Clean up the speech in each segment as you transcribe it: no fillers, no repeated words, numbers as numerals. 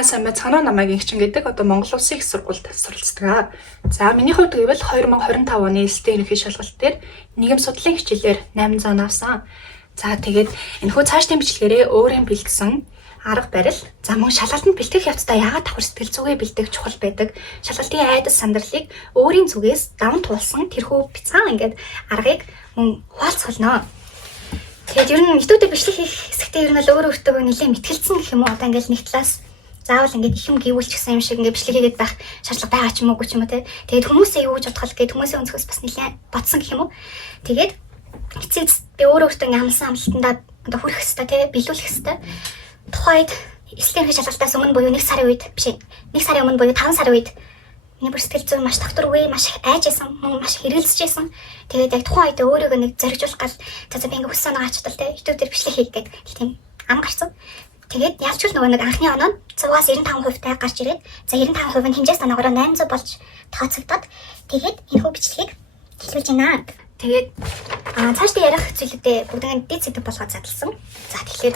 За сайн байцгаана уу, намайг Игчин гэдэг. Одоо Монгол Улсын их сургуульд суралцдаг. За миний хувьд гэвэл 2025 оны эсдийн ерөнхий шалгалт дээр нийгэм судлалын хичээлээр 800 авсан. За тэгээд энэхүү цаашдын бичлэгээрээ өөрийн бэлтгэсэн арга барил, за мөн шалгалтанд бэлтгэх явцдаа яагаад давхар сэтгэл зүгээ бэлдэх чухал байдаг, шалгалтын айдас сандралыг өөрийн зүгээс даван туулсан тэрхүү бяцхан ингээд аргыг мөн хуваалцуулна. Тэгээд ер нь итүүдээр бичлэг хийх хэсэгтээ ер нь л өөр өөртөө нэлээд мэтгэлцэн гэх юм уу. Одоо ингээд нэг талаас заавал ингээд их юм гүйүүлчихсэн юм шиг ингээд бичлэг хийгээд байх шаардлага байгаа ч юм уу ч юм уу те. Тэгээд хүмүүсээ юу гэж бодох гээд хүмүүсийн өнцгөөс бас нэлээд бодсон гэх юм уу. Тэгээд эцэг би өөр өөртөө ингээд амлсан амлалтандаа одоо хүрэх хэвээр те биелүүлэх хэвээр. Тухайд эслийн шалгалтаас өмнө буюу 1 сарын үед биш 1 сарын өмнө буюу 5 сарын үед миний бүр сэтгэл зүйн маш докторгүй маш айжсэн маш хэрэгэлсэжсэн. Тэгээд яг тухайн үед өөрийгөө нэг зоригжуулах гал за би ингээ хүссэн байгаа ч талтай итүүдээр бичлэг хийх гээд тийм ам гарцсан. Тэгээд ялч л нөгөө нэг анхны оноо 100-аас 95% таа гарч ирээд за 95% нь хинжээс танаогоор 800 болж тооцогдоод тэгээд энэхүү бичлэгийг хэлүүлж байна. Тэгээд цаашдаа ярих зүйлүүдээ бүгдээ дэд сэдв болгоод задлсан. За тэгэхээр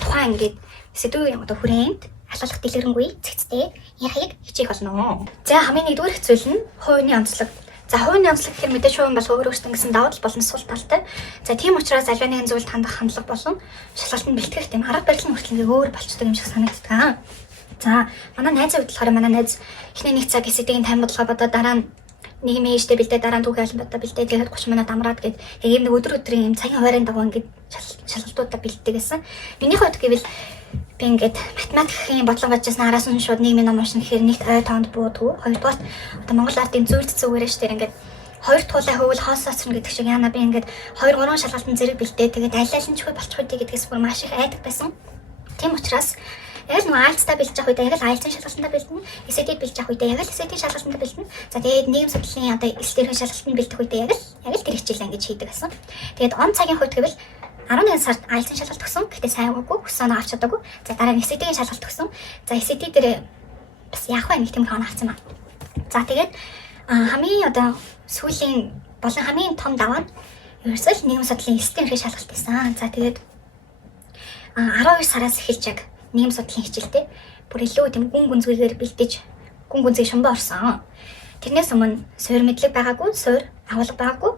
тухайн ингээд сэдвийн одоо хүрээнд халуулах дэлгэрэнгүй цэгцтэй ярихыг хичээх болно. За хамгийн нэгдүгээр зүйл нь хувийн онцлог. За хувийн онцлог гэхээр мэдээж хувийн бол өөрөөсөө гэсэн давуу тал болон сул талтай. За тийм учраас аль нэгэн зүйлд хандах хандлага болон шалгалтанд бэлтгэх тийм арга барилын хүртэл өөр болцдог юм шиг санагддаг. За манай найзын хувьд болохоор манай найз эхний нэг цаг сэдвийн тайм бодлого бодоод дараа нь нэг мэйжтэй бэлдээ дараа нь түүхий албатаа бэлдээ тэгээд 30 минут амраад гээд яг юм нэг өдрийн юм цагийн хуваарийн дагуу ингээд шалгалтуудаа бэлддэг гэсэн. Миний хувьд гэвэл би ингээд математикийн бодлого бодчихсан араас нь шууд нийгмийн ном уншина гэхээр нэгт ой тоонд буудгүй. Хоёрдугаар одоо Монгол ардын зүйлд зүгээрээ штэ ингээд хоёр туулаа хөвөл хоос соцрон гэдэг шиг яана би ингээд 2-3 шалгалтын зэрэг бэлдээ тэгээд аль нь ч хөө болчих үдэ гэдгээс бүр маш их айдаг байсан. Тийм учраас яг л айлцтай бэлж авах үедээ яг л айлцын шалгалтанд бэлдэнэ. SAT бэлж авах үедээ яг л SAT шалгалтанд бэлдэнэ. За тэгээд нийгэм судлалын одоо эсдэрхэн шалгалтанд бэлдэх үедээ яг л тэр хичээл ингэж хийдэг гэсэн. Тэгээд он цагийн хувьд гэвэл 11 сард айлцын шалгалт өгсөн. Гэхдээ сайн уугүй, хүссэн авч чадаагүй. За дараа нь SAT-ийн шалгалт өгсөн. За SAT дээр бас яах вэ нэг тийм хаана авсан байна. За тэгээд хамгийн одоо сүүлийн болон хамгийн том даваа нь ерөөсөө л нийгэм судлалын эсдэрхэн шалгалт байсан. За тэгээд 12 сараас эхэлж яг нийгэм судлалын хичээлтэй бүр илүү тийм гүн гүнзгийгээр бэлдэж гүн гүнзгий шумбаа орсон. Тэрнээс өмнө суур мэдлэг байгаагүй, суур агуулга байгаагүй,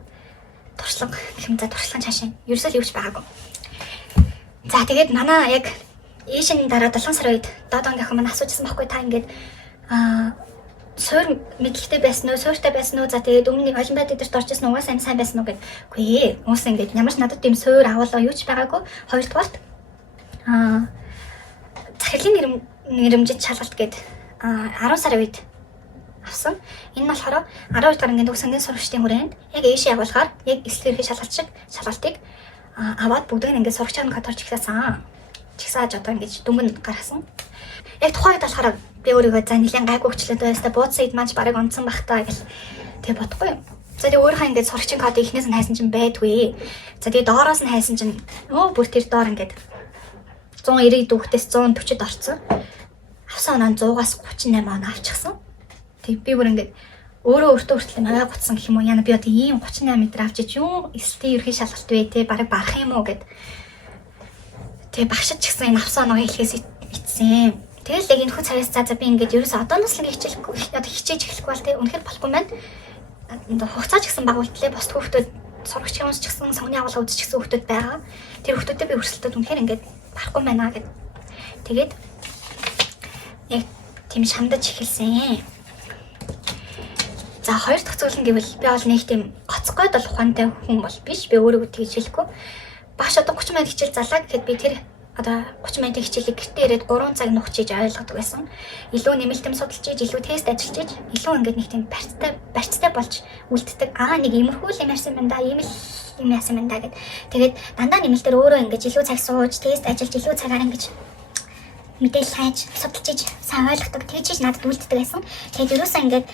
туршлага гэх юм за туршлагын цаашаа ерөөсөө юу ч байгаагүй. За тэгээд манай яг ийшин дараа 7 сарын үед доодонгийнхан маань асуужсан байхгүй та ингээд суур мэдлэгтэй байсан уу, сууртай байсан уу, за тэгээд өмнө нэг олимпиад эдэрт орж ирсэн угаасаа сайн байсан уу гэд. Үгүй ээ. Уус ингээд ямар ч надад тийм суур агуулга юу ч байгаагүй. Хоёрдугаарт захирлын нэрмжит шалгалт гээд 10 сарын үед авсан. Энэ нь болохоор 12 дахь ангийн төгсөнгийн сурагчдын хүрээнд яг ийшээ явуулахаар яг эсдэрхэн шалгалт шиг шалгалтыг аваад бүгдийг ингээд сурагч ханаг орж ихлээсэн. Чигсааж одоо ингэж дөнгөн гаргасан. Яг тухайд болохоор би өөрийгөө за нэлээд гайгүй хөчлөд байсаа буудсан ид маань барыг онцсон бах таа гэл тэг бодохгүй. За тэг өөрийнхөө ингээд сурагчийн кодыг эхнээс нь хайсан чинь байдгүй. За тэг доороос нь хайсан чинь бүр тэр доор ингээд 190 дүүхтээс 140-д орсон. Авсан оноо 100-аас 38 оноо авчихсан. Тэг би бүр ингээд өөрөө өөртөө хүртэл наваа гутсан гэх юм уу. Яна би одоо ийм 38 метр авчиж юу эсдийн ерхий шалгалт вэ те барыг барах юм уу гэд. Тэг багшиж гисэн энэ авсан оноогоо хэлхээс итсэн. Тэгэл яг энэ хүү цагаас за би ингээд ерөөсөө одооноос л ингээд хичээлэхгүй одоо хичээж эхлэхгүй бол тэг үнэхээр болохгүй маань. Хугацаа ч гэсэн багуултлаа бос хүүхдүүд сурагчийн унс ч гэсэн сонгоны агуулга үзэж гисэн хүүхдүүд байгаа. Тэр хүүхдүүдэд би өрсөлдөд үнэхээр ингээд барахгүй байна гэд. Тэгээд яг тийм шамдаж эхэлсэн. За хоёр дахь зүйл нь гэвэл би бол нэг тийм гоцгой дол ухаантай хүн бол биш. Би өөрийгөө тэгж хэлэхгүй. Багш одоо 30 минут хичээл залаа гэхэд би тэр одоо 30 минутын хичээлийг гэртээ ирээд 3 цаг нухчиж ойлгодог байсан. Илүү нэмэлтэм судалж ийж, илүү тест ажиллаж ийж, илүү ингээд нэг тийм барьцтай болж үлддэг. Нэг иймэрхүү юм ярьсан байна да, ийм л юм яасан байна да гэд. Тэгээд дандаа нэмэлтээр өөрөө ингээд илүү цаг сууж, тест ажиллаж, илүү цагаар ингэж мэдээлэл хайж, судалж ийж, сайн ойлгодог. Тэгж ийж надад үлддэг байсан. Тэгээд ерөөсөө ингээд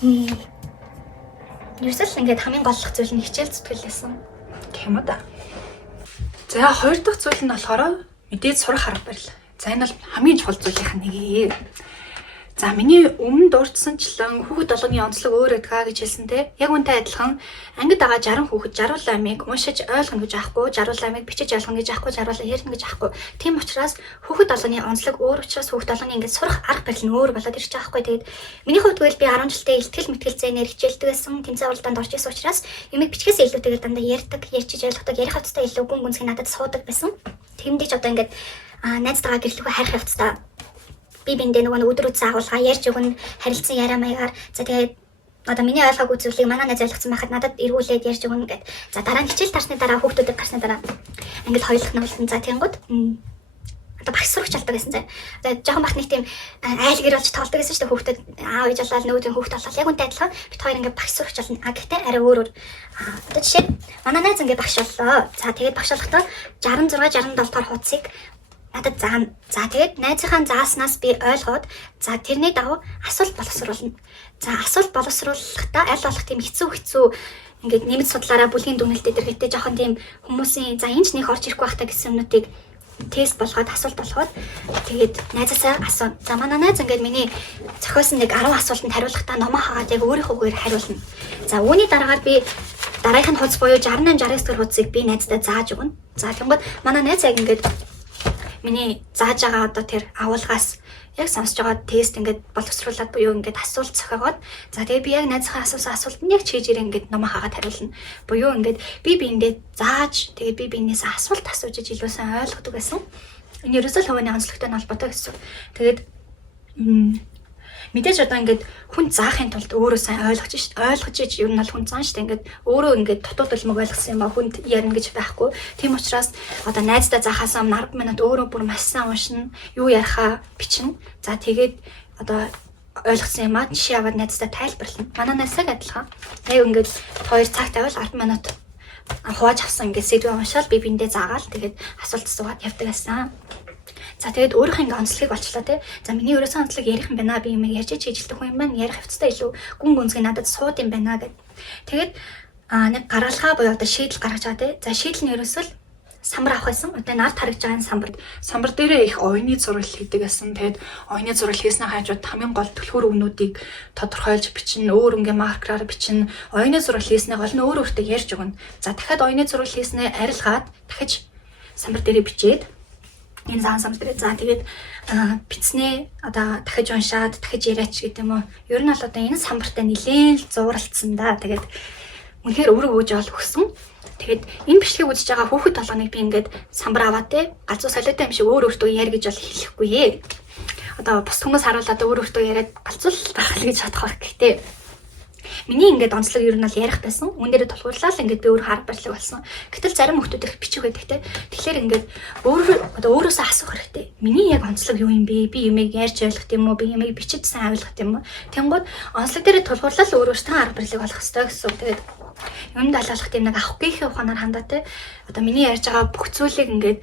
ингээд хамгийн голлох зүйл нь хичээл зүтгэл байсан. Гэх юм уу да. За хоёр дахь зүйл нь болохоор мэдээж сурах арга барил. За энэ бол хамгийн чухал зүйлийнх нь нэг. За миний өмнө дурдсанчлан хүүхэд болгоны онцлог өөр гэдгаа гэж хэлсэнтэй. Яг үнтэй адилхан ангид байгаа 60 хүүхэд 60 ламыг уншиж ойлгоно гэж аахгүй, 60 ламыг бичиж ойлгоно гэж аахгүй, 60 ярьна гэж аахгүй. Тийм учраас хүүхэд болгоны онцлог өөр учраас хүүхэд болгоны ингээд сурах арга барил нь өөр болоод ирж байгаа байхгүй. Тэгээд миний хувьд би 10 жилдээ ихтгэл мэтгэл зээнээр хичээлдэг байсан. Тэмцээн уралдаанд орж исэн учраас юмыг бичгээс илүүтэйгээр дандаа ярьдаг, ярьж ойлгодог, ярих хувцастай илүү гүн гүнзгий надад суудаг байсан. Тэгмдээ ч одоо ингээд найзтайгаа гэрлүүгээ харих хувцастай би биндээ нөгөө өдөр үзэн агуулгаа ярьж өгнө, харилцан яриа маягаар. За тэгээд одоо миний ойлгоогүй зүйлийг манай найз ойлгоцсон байхад надад эргүүлээд ярьж өгнө гэдэг. За дараа нь хичээл тарсны дараа хүүхдүүдэд гарсны дараа ингээд хоёулах нь болсон. За тэгэнгүүт одоо багш сурагч алдаг гэсэн зэ. Одоо жоохон бах нэг тийм айл гэр болж тоглодог гэсэн шүү дээ хүүхдэд. Аав ээж болоод нөгөөдийн хүүхд болоод яг үнтэй адилхан бит хоёр ингээд багш сурагч болно. Гэхдээ арай өөр. Одоо жишээ манай найз ингээд багш боллоо. За тэгээд багш болохдоо 66 67 дахь хуудсыг надад заана. За тэгээд найзынхаа зааснаас би ойлгоод за тэрний дагуу асуулт боловсруулна. За асуулт боловсруулахдаа аль болох тийм хэцүү ингээд нэмэлт судлаараа бүлгийн дүгнэлтэд дэргэтэй жоохон тийм хүмүүсийн за энэ ч нэг орж ирэхгүй байх та гэсэн юмнуудыг тест болгоод асуулт болгоод тэгээд найзаасаа асууна. За манай найз ингээд миний зохиосон нэг 10 асуултанд хариулахдаа номоо хагаад яг өөрийнхөөгээр хариулна. За үүний дараагаар би дараагийнх нь хуудас буюу 68 69 дэх хуудсыг би найздаа зааж өгнө. За тэгэнгүүт манай найз яг ингээд миний зааж байгаа одоо тэр агуулгаас яг сонсож байгаа тест ингээд боловсруулад буюу ингээд асуулт зохиогоод за тэгээ би яг найзынхаа асуусан асуултанд яг чийжээр ингээд номоо хагаад хариулна. Буюу ингээд би биэндээ зааж тэгээд би биенээс асуулт асууж илүү сайн ойлгодог гэсэн. Энэ ерөөсөө л хувийн онцлогтой холбоотой гэсэн. Тэгээд мэдээж одоо ингээд хүн заахын тулд өөрөө сайн ойлгож иж ер нь бол хүн заан штэ ингээд өөрөө ингээд дутуу төлмөг ойлгосон юм а хүнд ярина гэж байхгүй. Тийм учраас одоо найздаа заахаас өмнө 10 минут өөрөө бүр маш сайн уншина, юу ярихаа бичнэ. За тэгээд одоо ойлгосон юм а жишээ аваад найздаа тайлбарлана. Манай найзсаг адилхан. Яг ингээд 2 цаг тавиал 10 минут хувааж авсан ингээд сэдвээ уншаал би биндээ заагаал тэгээд асуулт асуугаад явдаг гэсэн. За тэгээд өөрийнх нь онцлогийг олчлаа тий. За миний ерөөсөн онцлог ярих юм байна. Би юм ярьж чийжилдэг хүн юм байна. Ярих хэвцтэй илүү гүн гүнзгий надад сууд юм байна гэд. Тэгээд нэг гаргалгаа буюу одоо шийдэл гаргаж байгаа тий. За шийдэл нь ерөөсөө л самбар авах байсан. Одоо навд харагдж байгаа самбар дээрээ их оюуны зураг хийдэг гэсэн. Тэгээд оюуны зураг хийснээ хажууд хамгийн гол түлхүүр өгнүүдийг тодорхойлж бичнэ. Өөр ингээ маркераар бичнэ. Оюуны зураг хийснээ гол нь өөр өөртөө ярьж өгнө. За дахиад оюуны зураг хийснээ арилгаад дахиж самбар дээрээ бичээд энэ заан самбар дээр за тэгээд бичснээ одоо дахиж уншаад дахиж яриач гэдэг юм уу. Ер нь бол одоо энэ самбартай нэлээд зууралцсан да. Тэгээд үнэхээр өрөг өгж өгсөн. Тэгээд энэ бичлэгийг үзэж байгаа хүүхэд толгоныг би ингээд самбар аваад те галзуу солиотой юм шиг өөр өөртөө яар гэж бол хэлэхгүй ээ. Одоо бус хүмүүс харуулаад өөр өөртөө яриад галзуул барах гэж чадах байх гэхдээ миний ингээд онцлог ер нь бол ярих байсан. Үүн дээр тулгуурлаа л ингээд би өөр хар барилга болсон. Гэтэл зарим хүмүүс их бичих байдаг те. Тэгэхээр ингээд өөрөөсөө асуух хэрэгтэй. Миний яг онцлог юу юм бэ? Би юмыг ярьж ойлгох юм уу? Би юмыг бичиж сайн ойлгох юм уу? Тэнгууд онцлог дээр тулгуурлаа л өөрөөсөө хар барилга болох хэрэгтэй гэсэн. Тэгээд юмд алалах тийм нэг авах гээхийн ухаанаар хандаа те. Одоо миний ярьж байгаа бүх зүйлийг ингээд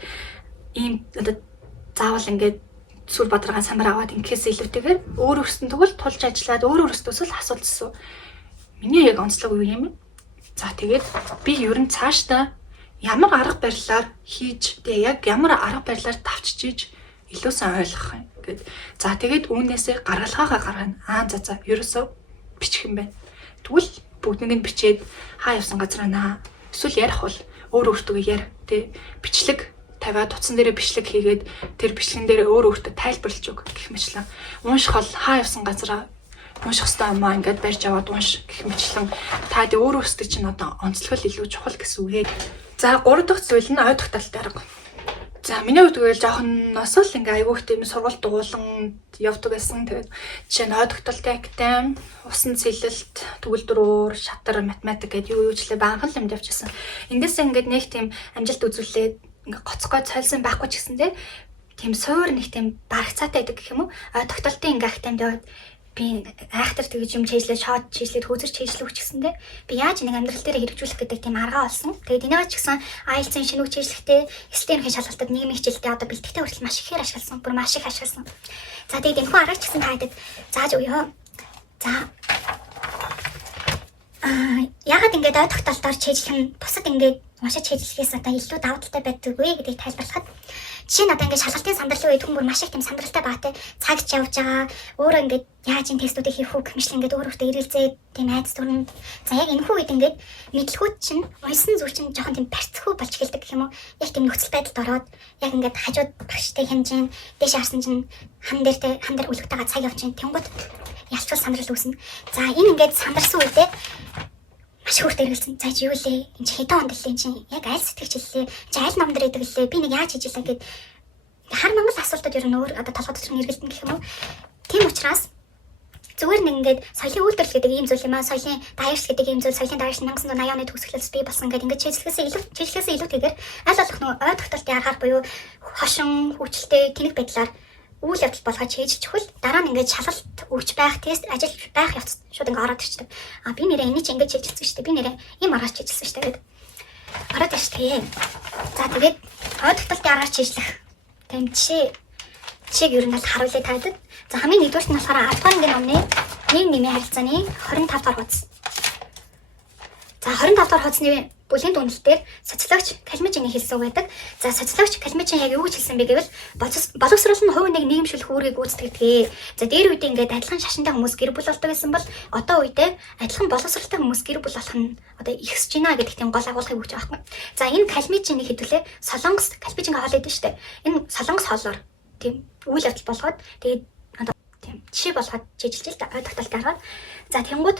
ийм одоо заавал ингээд сүр бадрага самбар аваад инкээс илүүтэйгээр өөр өөрсдөө тэгвэл тулж ажиллаад өөр өөрсдөөс л асуулт асуу. Миний яг онцлог юу юм бэ? За тэгээд би ер нь цаашдаа ямар арга барилаар хийж яг ямар арга барилаар давчиж илүү сайн ойлгох юм гэд. За тэгээд үүнээсээ гаргалгаагаа гаргана. За ерөөсөө бичих юм байна. Тэгвэл бүгднийг нь бичээд хаа явсан газар наа. Эсвэл ярих бол өөр өөртөө яар тий бичлэг тавиад утсан дээрээ бичлэг хийгээд тэр бичлэгэн дээр өөр өөртөө тайлбарлаж өг гэх мэтлэн. Унших бол хаа явсан газараа унших хэрэгтэй юм аа ингээд барьж аваад унш гэх мэтлэн та өөр өөртөө чинь одоо онцлог илүү чухал гэсэн үг. За 3 дахь зүйл нь ой тогтоолтой арга. За миний хувьд гэвэл жоохноос л ингээ айгүйх тийм сургууль дугуулan явдаг байсан. Тэгээд жишээ нь ой тогтоолтой актем, усан цэлэлт, төгөлдрөөр, шатар, математик гэдэг юу юучлээ банхан л юмд явчихсан. Эндээс ингээд нэг тийм амжилт үзүүлээд ингээ гоцгой цайлсан байхгүй ч гэсэндээ тийм суур нэг тийм барагцаатай байдаг гэх юм уу? Ой тогтоолтын ингээ актемд яваад би айхтар тэгж юм чийжлээ, шоод чийжлээд хөөцөр чийжлэх гэсэндээ би яаж нэг амьдрал дээр хэрэгжүүлэх гэдэг тийм арга олсон. Тэгээд энэгээ ч гэсэн IELTS-ийн шинүүх чийжлэхтэй, STEM-ийн шалгалтад нийгмийн хичээлдээ одоо бэлтгэхтэй хүртэл маш ихээр ашигласан. Бүр маш их ашигласан. За тэгээд энэхүү аргач гэсэн таадад зааж өгье. За ягаад ингээд ой тогтоолтоор чийжлэх нь бусад ингээд уншиж чийжлэхээс одоо илүү давуу талтай байдаг вэ гэдгийг тайлбарлахад Жишээ нь одоо ингээд шалгалтын сандралын үед хүн бүр маш их тийм сандралтай баатай цагч явж байгаа. Өөрөө ингээд яаж энэ тестүүдийг хийх үү гэмшил ингээд өөрөөртөө ирэлзээ тийм айдас төрн. За яг энэ үед ингээд мэдлгүүд чинь унсан зүг чинь жоохон тийм барьцхүү болж эхэлдэг гэх юм уу? Яг тийм нөхцөл байдалд ороод яг ингээд хажууд багштай хэмжин дэш харсан чинь хан дээр үлгтэйгээ цаг явж чинь тэнгууд ялчгүй сандрал үүснэ. За энэ ингээд сандарсан үедээ маш хүртэл хэрэгэлсэн. За юу лээ? Энд чи хэдэн онд лээ? Энд чи яг аль сэтгэгч хэллээ? Чи аль ном дээр идэг лээ? Би нэг яаж хийж илээ гэд хар мангал асуултууд ер нь өөр одоо толгойд төрн эргэлдэн гэх юм уу? Тийм учраас зүгээр нэг ингээд соёлын үйлдвэрлэл гэдэг ийм зүйл юм аа. Соёлын дайрс гэдэг ийм зүйл, соёлын дайрс 1980 оны төгсгөлөөс бий болсон гэдэг ингээд чиглэлээс илүү тэгээд аль болох нөгөө ой тогтолтын аргаар буюу хошин, хүчтэй, тэнэг байдлаар үйл явдал болгож хийж чухал дараа нь ингээд шалгалт өгч байх тест ажил байх явц шууд ингээд ороод ирчихдэг. Би нэрээ энийг чи ингээд хийжсэн шүү дээ. Би нэрээ ийм аргаж хийжсэн шүү дээ. Ороод ирчихээ. За тэгээд ой тогтолтын аргаар хийжлэх. Тэм чиг ер нь л харуулъя таадад. За хамгийн нэгдүгürt нь болохоор 10 дугаар ангийн номны нэг нэмийн харилцааны 25 дугаар хуудас. За 25 дугаар хуудасны бүлгийн дүгнэлтээр социологч Калмижийн хэлсэн үг байдаг. За социологч Калмижийн яг юу гэж хэлсэн бэ гэвэл боловсруулалт нь хувь нэг нийгэмшил үүргийг гүйцэтгэдэг. За дээр үед ингээд адилхан шашинтай хүмүүс гэр бүл болдог гэсэн бол одоо үедээ адилхан боловсралтай хүмүүс гэр бүл болох нь одоо ихсэж байна гэдэг тийм гол агуулгыг өгч байгаа юм. За энэ Калмижийн хэдүүлээ Солонгос Калмижийн хоол байдаг шүү дээ. Энэ Солонгос хоолоор тийм үйл явдал болгоод тэгээд одоо тийм жишээ болгоод жижилж л ой тогтолтой хараад за тэнгууд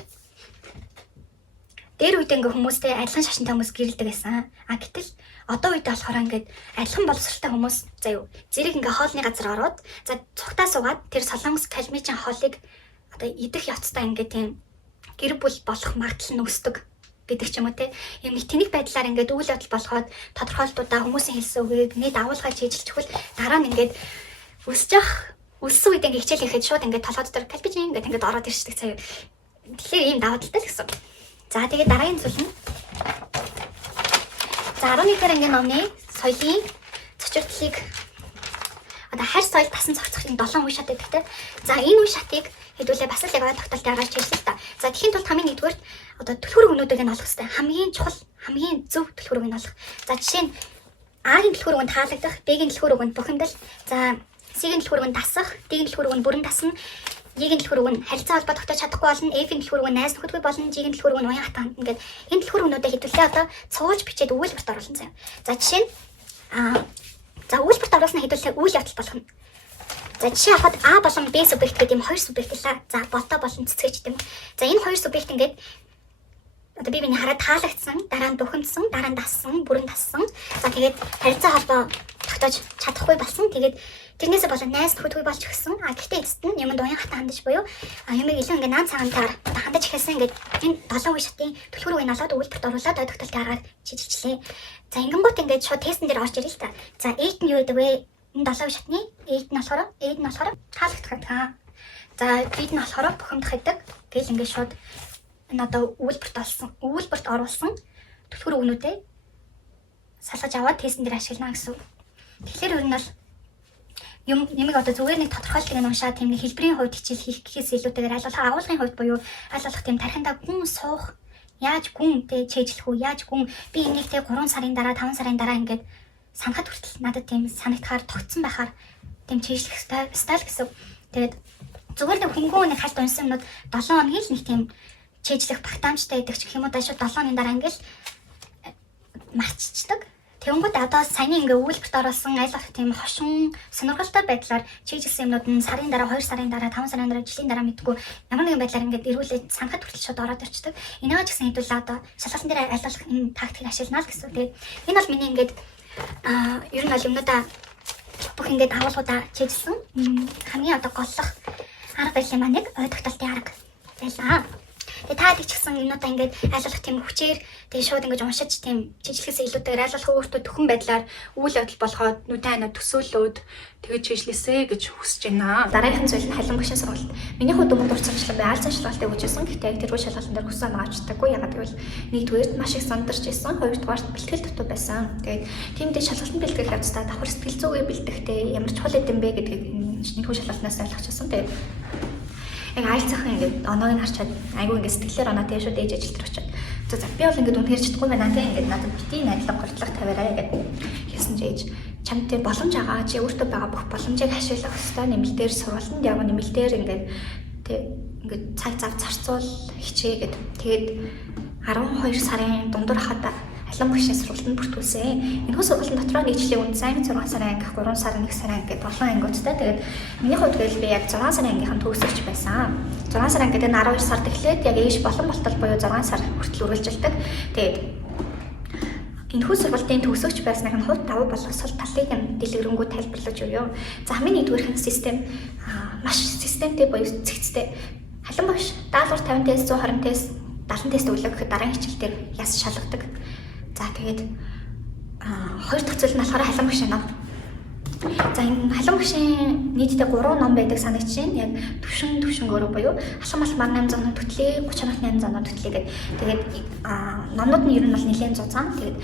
дээр үед ингээ хүмүүстэй адилхан шашинтай хүмүүс гэрэлдэг байсан. Гэтэл одоо үед болохоор ингээд адилхан боловсралтай хүмүүс заа юу зэрэг ингээ хоолны газар ороод за цухтаа суугаад тэр Солонгос Калмижийн хоолыг одоо идэх явцдаа ингээ тийм гэр бүл болох магадлал нь өсдөг гэдэг ч юм уу те. Юм тэнэг байдлаар ингээд үйл явдал болгоод тодорхойлолтуудаа хүмүүсийн хэлсэн үгийг нэг дагуулгаж хийжилж чухал дараа нь ингээд өссөн үед ингээ хичээл хийхэд шууд ингээ толгой дотор Калмижийн ингээд ороод ирчихдэг цаа юу. Тэгэхээр ийм даваа талтай л гэсэн. За тэгээд дараагийн зүйл нь за 11-р ангийн номны соёлын зочирдлыг одоо харь соёл тасан цогцохын 7 үе шат гэдэг те. За энэ үе шатыг хэдүүлээ бас л яг ой тогтолтын аргаар чиглэлээ та. За тэгэхээр тул хамгийн нэгдүгээр одоо түлхүүр өгнүүдийг нь олох хэрэгтэй. Хамгийн чухал, хамгийн зөв түлхүүр өгнө олох. За жишээ нь А-гийн түлхүүр өгөнд таалагдах, Б-гийн түлхүүр өгөнд бухимдал, за С-гийн түлхүүр өгөнд дасах, Д-гийн түлхүүр өгөнд бүрэн дасна, E-гийн түлхүүр өгөн харилцаа холбоо тогтоож чадахгүй болно, F-ийн түлхүүр өгөн найз нөхөдгүй болно, G-гийн түлхүүр өгөн уян хатан ингээд энэ түлхүүр өгнүүдээ хэдүүлээ одоо цуулж бичээд өгүүлбэрт оруулсан заяа. За жишээ нь за өгүүлбэрт оруулснаа хэдүүлээ үйл явдал болгоно. За жишээ авахад А болон Б субъект гэдэг юм хоёр субъект илаа. За болтоо болон цэцгэж гэдэг юм. За энэ хоёр субъект ингээд одоо биений хараа таалагдсан, дараа нь бухимдсан, дараа нь дассан, бүрэн дассан. За тэгээд харилцаа холбоо тогтоож чадахгүй болсон. Тэгээд тэрнээсээ болоод найз нөхөдгүй болж өгсөн. Гэхдээ эцэст нь юмд уян хатан хандаж буюу юмыг илүү ингээ наан цагаантаар хандаж ихсэн ингээд энэ 7 үе шатын түлхүүр үеийг олоод өгүүлбэрт оруулаад ой тогтолтын аргаар чижилчлээ. За ингэнгүүт ингээд шууд тестэн дээр орж ирэл л та. За эйт нь юу гэдэг вэ? Энэ 7 үе шатны эйт нь болохоор таалагдах гэдэг. За бид нь болохоор бухимдах гэдэг. Гэл ингээд шууд энэ одоо өгүүлбэрт оруулсан түлхүүр өгнүүдээ салгаж аваад тестэн дээр ашиглана гэсэн. Тэгэхээр ер нь бол юмыг одоо зүгээр нэг тодорхойлтыг нь уншаад тийм нэг хэлбэрийн хувьд хичээл хийх гэхээс илүүтэйгээр аль болох агуулгын хувьд буюу аль болох тийм тархиндаа гүн суух, яаж гүн тэ чэйжлэх үү, яаж гүн би энийг тэ 3 сарын дараа 5 сарын дараа ингээд санахад хүртэл надад тийм санагдахаар тогтсон байхаар тийм чэйжлэх стайл гэсэн. Тэгээд зүгээр нэг хөнгөн нэг хальт унсан юмнууд 7 хоногийн л нэг тийм чэйжлэх багтаамжтай байдаг ч гэх юм уу дашуу 7 хоногийн дараа ингээд марччихдаг. Тэнгүүд одоо саяны ингээ өгүүлбэрт оруулсан аль болох тийм хошин сонирхолтой байдлаар чийжилсэн юмнууд нь сарын дараа 2 сарын дараа 5 сарын дараа жилийн дараа мэдгүй ямар нэгэн байдлаар ингээ ирүүлээд санахад хүртэл шууд ороод ирчихдэг. Энийгээ ч гэсэн хэдүүлээ одоо шалгалтын дээр аль болох энэ тактикийг ашиглана л гэсэн. Тэгээд энэ бол миний ингээд ер нь бол юмнуудаа бүх ингээд агуулгуудаа чийжилсэн хамгийн одоо голлох арга барилын маань нэг ой тогтолтын арга байлаа. Тэгээ та ч гэсэн юмудаа ингээд аль болох тийм хүчээр тэгээ шууд ингээд уншиж тийм чижилхээс илүүтэйгээр аль болох өөртөө төхөн байдлаар үйл явдал болгоод нүдэн анаа төсөөлөөд тэгээ чижилээсэ гэж хүсэж байна. Дараагийн зүйл нь халин багшийн сургалт. Миний хувьд өмнө дурцсан бай аль цаа шалгалтыг өгчээсэн. Гэхдээ яг тэргүй шалгалтын дээр хүссэн авчдаггүй. Ягаад гэвэл нэгдүгээр маш их сандарч ирсэн. Хоёрдугаар бэлтгэл дутуу байсан. Тэгээд тиймдээ шалгалтын бэлтгэх явцдаа давхар сэтгэл зүгээ бэлтгэхдээ ямар чухал гэдэм бэ гэдгийг нэгдүгээр шалгалтнаас ойлгочихсон. Тэгээд яг айлцхан ингээд оноог нь харчаад айгүй ингээд сэтгэлээр оноо тэгээ шууд ээж ажил дээр очиод за би бол ингээд үнээр чадахгүй байна тий ингээд надад бити найдлага гордлох тавиараа гэдэг хэлсэн чи ээж чамд тийм боломж байгаа. Чи өөртөө байгаа бүх боломжийг ашиглах ёстой. Нэмэлтээр сургалтанд яваа, нэмэлтээр ингээд тэг ингээд цаг зав зарцуул хичээгээд тэгээд 12 сарын дундуур хата алан багшийн сургалтанд бүртгүүлсэн. Энэхүү сургалтын дотроо нийтлэлийн үнд сайн 6 сарын анги, 3 сарын 1 сарын анги гэдэг 7 ангиудтай. Тэгээд миний хувьд гэвэл би яг 6 сарын ангийнхан төгсөгч байсан. 6 сарын анги гэдэг нь 12 сард эхлээд яг ээж болон болтол буюу 6 сар хүртэл үргэлжилдэг. Тэгээд энэхүү сургалтын төгсөгч байсныг нь хувь давуу боловсрол талыг нь дэлгэрэнгүй тайлбарлаж өгье. За хамгийн нэгдүгээрх нь систем маш системтэй буюу цэгцтэй. Халан багш даалгавар 50 тест, 120 тест, 70 тест өглөө гэхэд дараагийн хичээл дээр яс шалгадаг. За тэгээд хоёр дахь зүйл нь болохоор халан багшийн ном. За энэ халан багшийн нийтдээ 3 ном байдаг санагч чинь яг төвшнгөөрөө буюу алхам алхам 800 ном төтлөө 38 800 ном төтлөө гэдэг. Тэгээд номнууд нь ер нь бол нэлээд зузаан. Тэгээд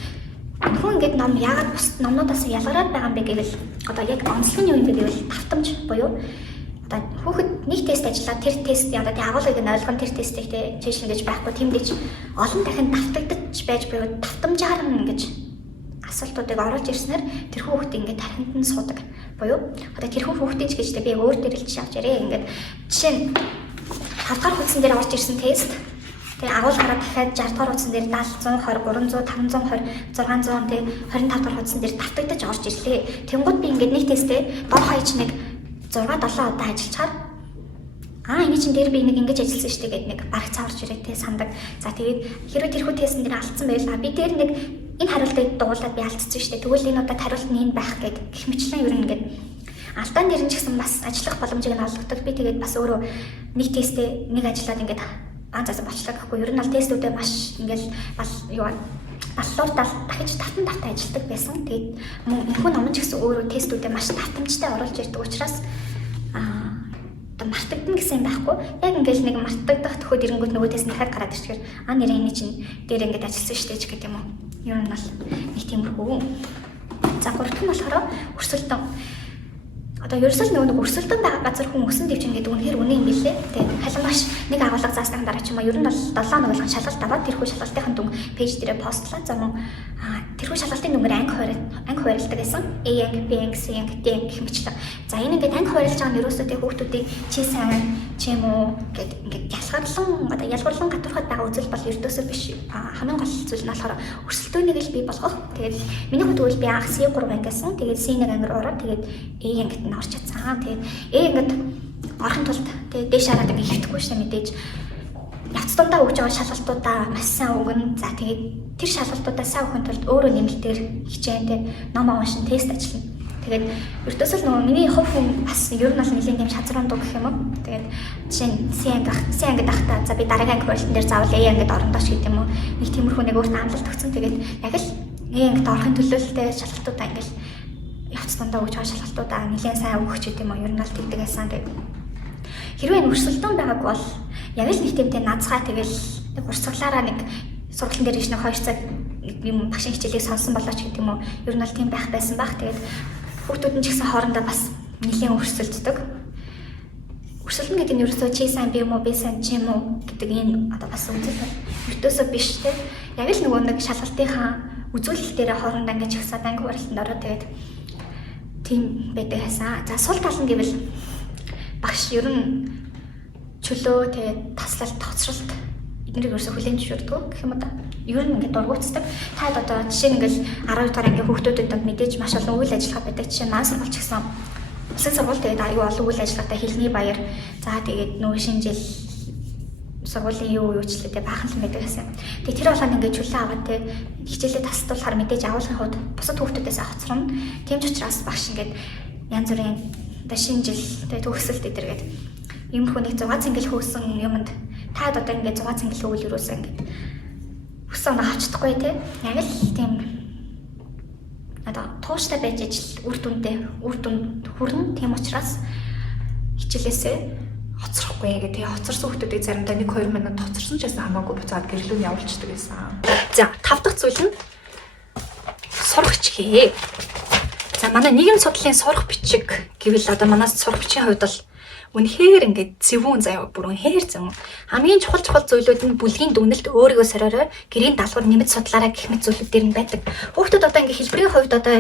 энэхүү ингээд ном яагаад бус номнуудаас ялгараад байгаа юм бэ гэвэл одоо яг онцлог нь юу юм бэ гэвэл давтамж буюу одоо хүүхэд нэг тест ажиллаад тэр тест одоо тий агуулгыг нь ойлгон тэр тестийг тий чийшлэн гэж байхгүй тэмдэж олон дахин давтагдаж байж буюу давтамжаар нь ингэж асуултуудыг оруулж ирснээр тэр хүүхэд ингээд тархинд нь суудаг буюу одоо тэр хүүхдийн ч гэж би өөр төрөл жишээ авч ярэ ингээд жишээ нь 5 дахь хуудсан дээр орж ирсэн тест тэгээ агуулгаараа дахиад 60 дахь хуудсан дээр 70 120 300 520 600 тэгээ 25 дахь хуудсан дээр давтагдаж орж ирлээ. Тэнгууд би ингээд нэг тестээ дор хаяж нэг 6 7 удаа ажиллачаар энэ чинь дээр би нэг ингэж ажилласан шүү дээ гэд нэг бараг цааварч ирээд те сандаг. За тэгээд хэрвээ тэрхүү тестэн дээр алдсан байвал би дээр нэг энэ хариултыг дуулаад би алдсан шүү дээ. Тэгвэл энэ удаад хариулт нь энэ байх гэд гэх мэтлэн ер нь ингээд алдаан дээр нь ч гэсэн бас ажиллах боломжийг нь олгодог. Би тэгээд бас өөрөө нэг тестээ нэг ажиллаад ингээд заасан болчлаа гэхгүй. Ер нь аль тестүүдээ маш ингээд баллуур дахиж татан ажилладаг байсан. Тэгээд энэхүү ном ч гэсэн өөрөө тестүүдээ маш татамжтай оруулж ирдэг учраас одоо мартагдана гэсэн юм байхгүй. Яг ингээл нэг мартагдах төхөд ирэнгүүт нөгөө тест дахиад гараад ирчихээр нэрээ энэ чинь дээр ингээд ажилласан шүү дээ ч гэдэг юм уу. Ер нь бол нэг тиймэрхүү. За гурав дахь нь болохоор өрсөлдөөн. Одоо ерөөсөө нэг өрсөлдөөн байгаа газар хүн өсөн дэвчин гэдэг үнэхээр үнэн юм билээ. Тэгээд халан багш нэг агуулга заасны дараа ч юм уу ер нь бол 7 хоног шалгалт аваад тэрхүү шалгалтын дүн пэйж дээр постлаа. За мөн тэрхүү шалгалтын дүнгээр анги хуваарлдаг гэсэн. A анги, B анги, C анги, D анги гэх мэтлээ. За энэ ингээд анги хуваарлаж байгаа нь ерөөсөө тэг хүүхдүүдийг чи сайн ч юм уу гэдэг ингээд ялгарлан одоо ялгарлан гадуурхад байгаа үзэл бол ердөөсөө биш. Хамгийн гол зүйл нь болохоор өрсөлдөөнийг л бий болгох. Тэгээд миний хувьд бол би анх C3 ангиасан. Тэгээд C1 анги руу ороод тэгээд A ангид орч чадсан. Тэгээд ингээд орохын тулд тэгээд дээш хараад ингээд хөвтөхгүй шээ мэдээж явц дундаа өгж байгаа шалгалтуудаа маш сайн өгнө. За тэгээд тэр шалгалтуудаа сайн өгөхын тулд өөрөө нэмэлтээр хичээн тэгээд ном уншин тест ажиллана. Тэгээд ердөөсөө нөгөө миний хувь хүн бас ер нь бол нэлийн юм шазрын дуу гэх юм уу. Тэгээд жишээ нь C ангид ахтаа за би дараагийн анги хуваалтан дээр заавал A ангид орондооч гэдэг юм уу. Нэг тиймэрхүү нэг өөртөө амлалт өгсөн. Тэгээд яг л A ангид орохын төлөөлөлтэй шалгалтуудаа ингээд явц дундаа өгж байгаа шалгалтуудаа нэлээд сайн өгөх ч гэдэг юм уу. Ер нь бол тэгдэг байсан. Тэгээд хэрвээ өрсөлдөөн байгаагүй бол яг л нэг тиймтэй наацхаа тэгэл нэг урсгалаараа нэг сургалтын дээр ичнэ 2 цаг юм багшийн хичээлийг сонсон болооч гэдэг юм уу. Ер нь бол тийм байх байсан баг. Тэгээд хүүхдүүд нь ч гэсэн хоорондоо бас нэлээд өрсөлддөг. Өрсөлдөн гэдэг нь ерөөсөө чи сайн би юм уу, би сайн чи юм уу гэдэг энэ одоо бас үзэл өртөөсөө биш те. Яг л нөгөө нэг шалгалтынхаа үзүүлэлт дээр хоорондоо ингэж ихсаад анги хуваарлалтанд ороод тэгээд тийм байдаг байсан. За сул тал нь гэвэл багш ер нь чөлөө тэгээд таслалт тоцролт эднийг ерөөсөө хүлээн зөвшөөрдөг гэх юм да. Ер нь ингээд дургуутдаг. Та одоо жишээ нь ингээл 12 дахь ангийн хүүхдүүдэд мэдээж маш олон үйл ажиллагаа байдаг. Жишээ нь маань сургууль ч гэсэн улсын сургууль тэгээд аюу олон үйл ажиллагаатай хэлний баяр. За тэгээд нөгөө шинэ жил сургуулийн юучлээ баахан л байдаг гэсэн. Тэгээд тэр болгонд ингээд чөлөө аваад те хичээлээ тасдуулахаар мэдээж агуулгын хувьд бусад хүүхдүүдээс хоцорно. Тийм ч учраас багш ингээд янз бүрийн одоо шинэ жил тэгээд төгсөлт эдэргээд иймэрхүү нэг 6 цэнгэл хөөсөн юмд та одоо ингээд 6 цэнгэл хөвөл юусэн ингээд өсөн авчдаггүй те. Яг л тийм одоо тууштай байж ижил үр дүнд хүрнэ. Тийм учраас хичээлээсээ хоцрохгүй гэх тэгээ хоцорсон хүмүүсийг заримдаа 1-2 минут хоцорсон ч гэсэн хамаагүй буцаад гэрлүүн явуулчихдаг байсан. За 5 дахь зүйл нь сурах хичгээ. За манай нийгэм судлалын сурах бичиг гэвэл одоо манай сурах бичгийн хувьд бол үнэхээр ингээд зөвүүн заяа бүр үнэхээр зөв. Хамгийн чухал зүйлүүд нь бүлгийн дүгнэлт өөрийгөө сороорой гэрийн даалгавар нэмэт судлаараа гэх мэт зүйлүүд дээр нь байдаг. Хүүхдүүд одоо ингээд хэлбэрийн хувьд одоо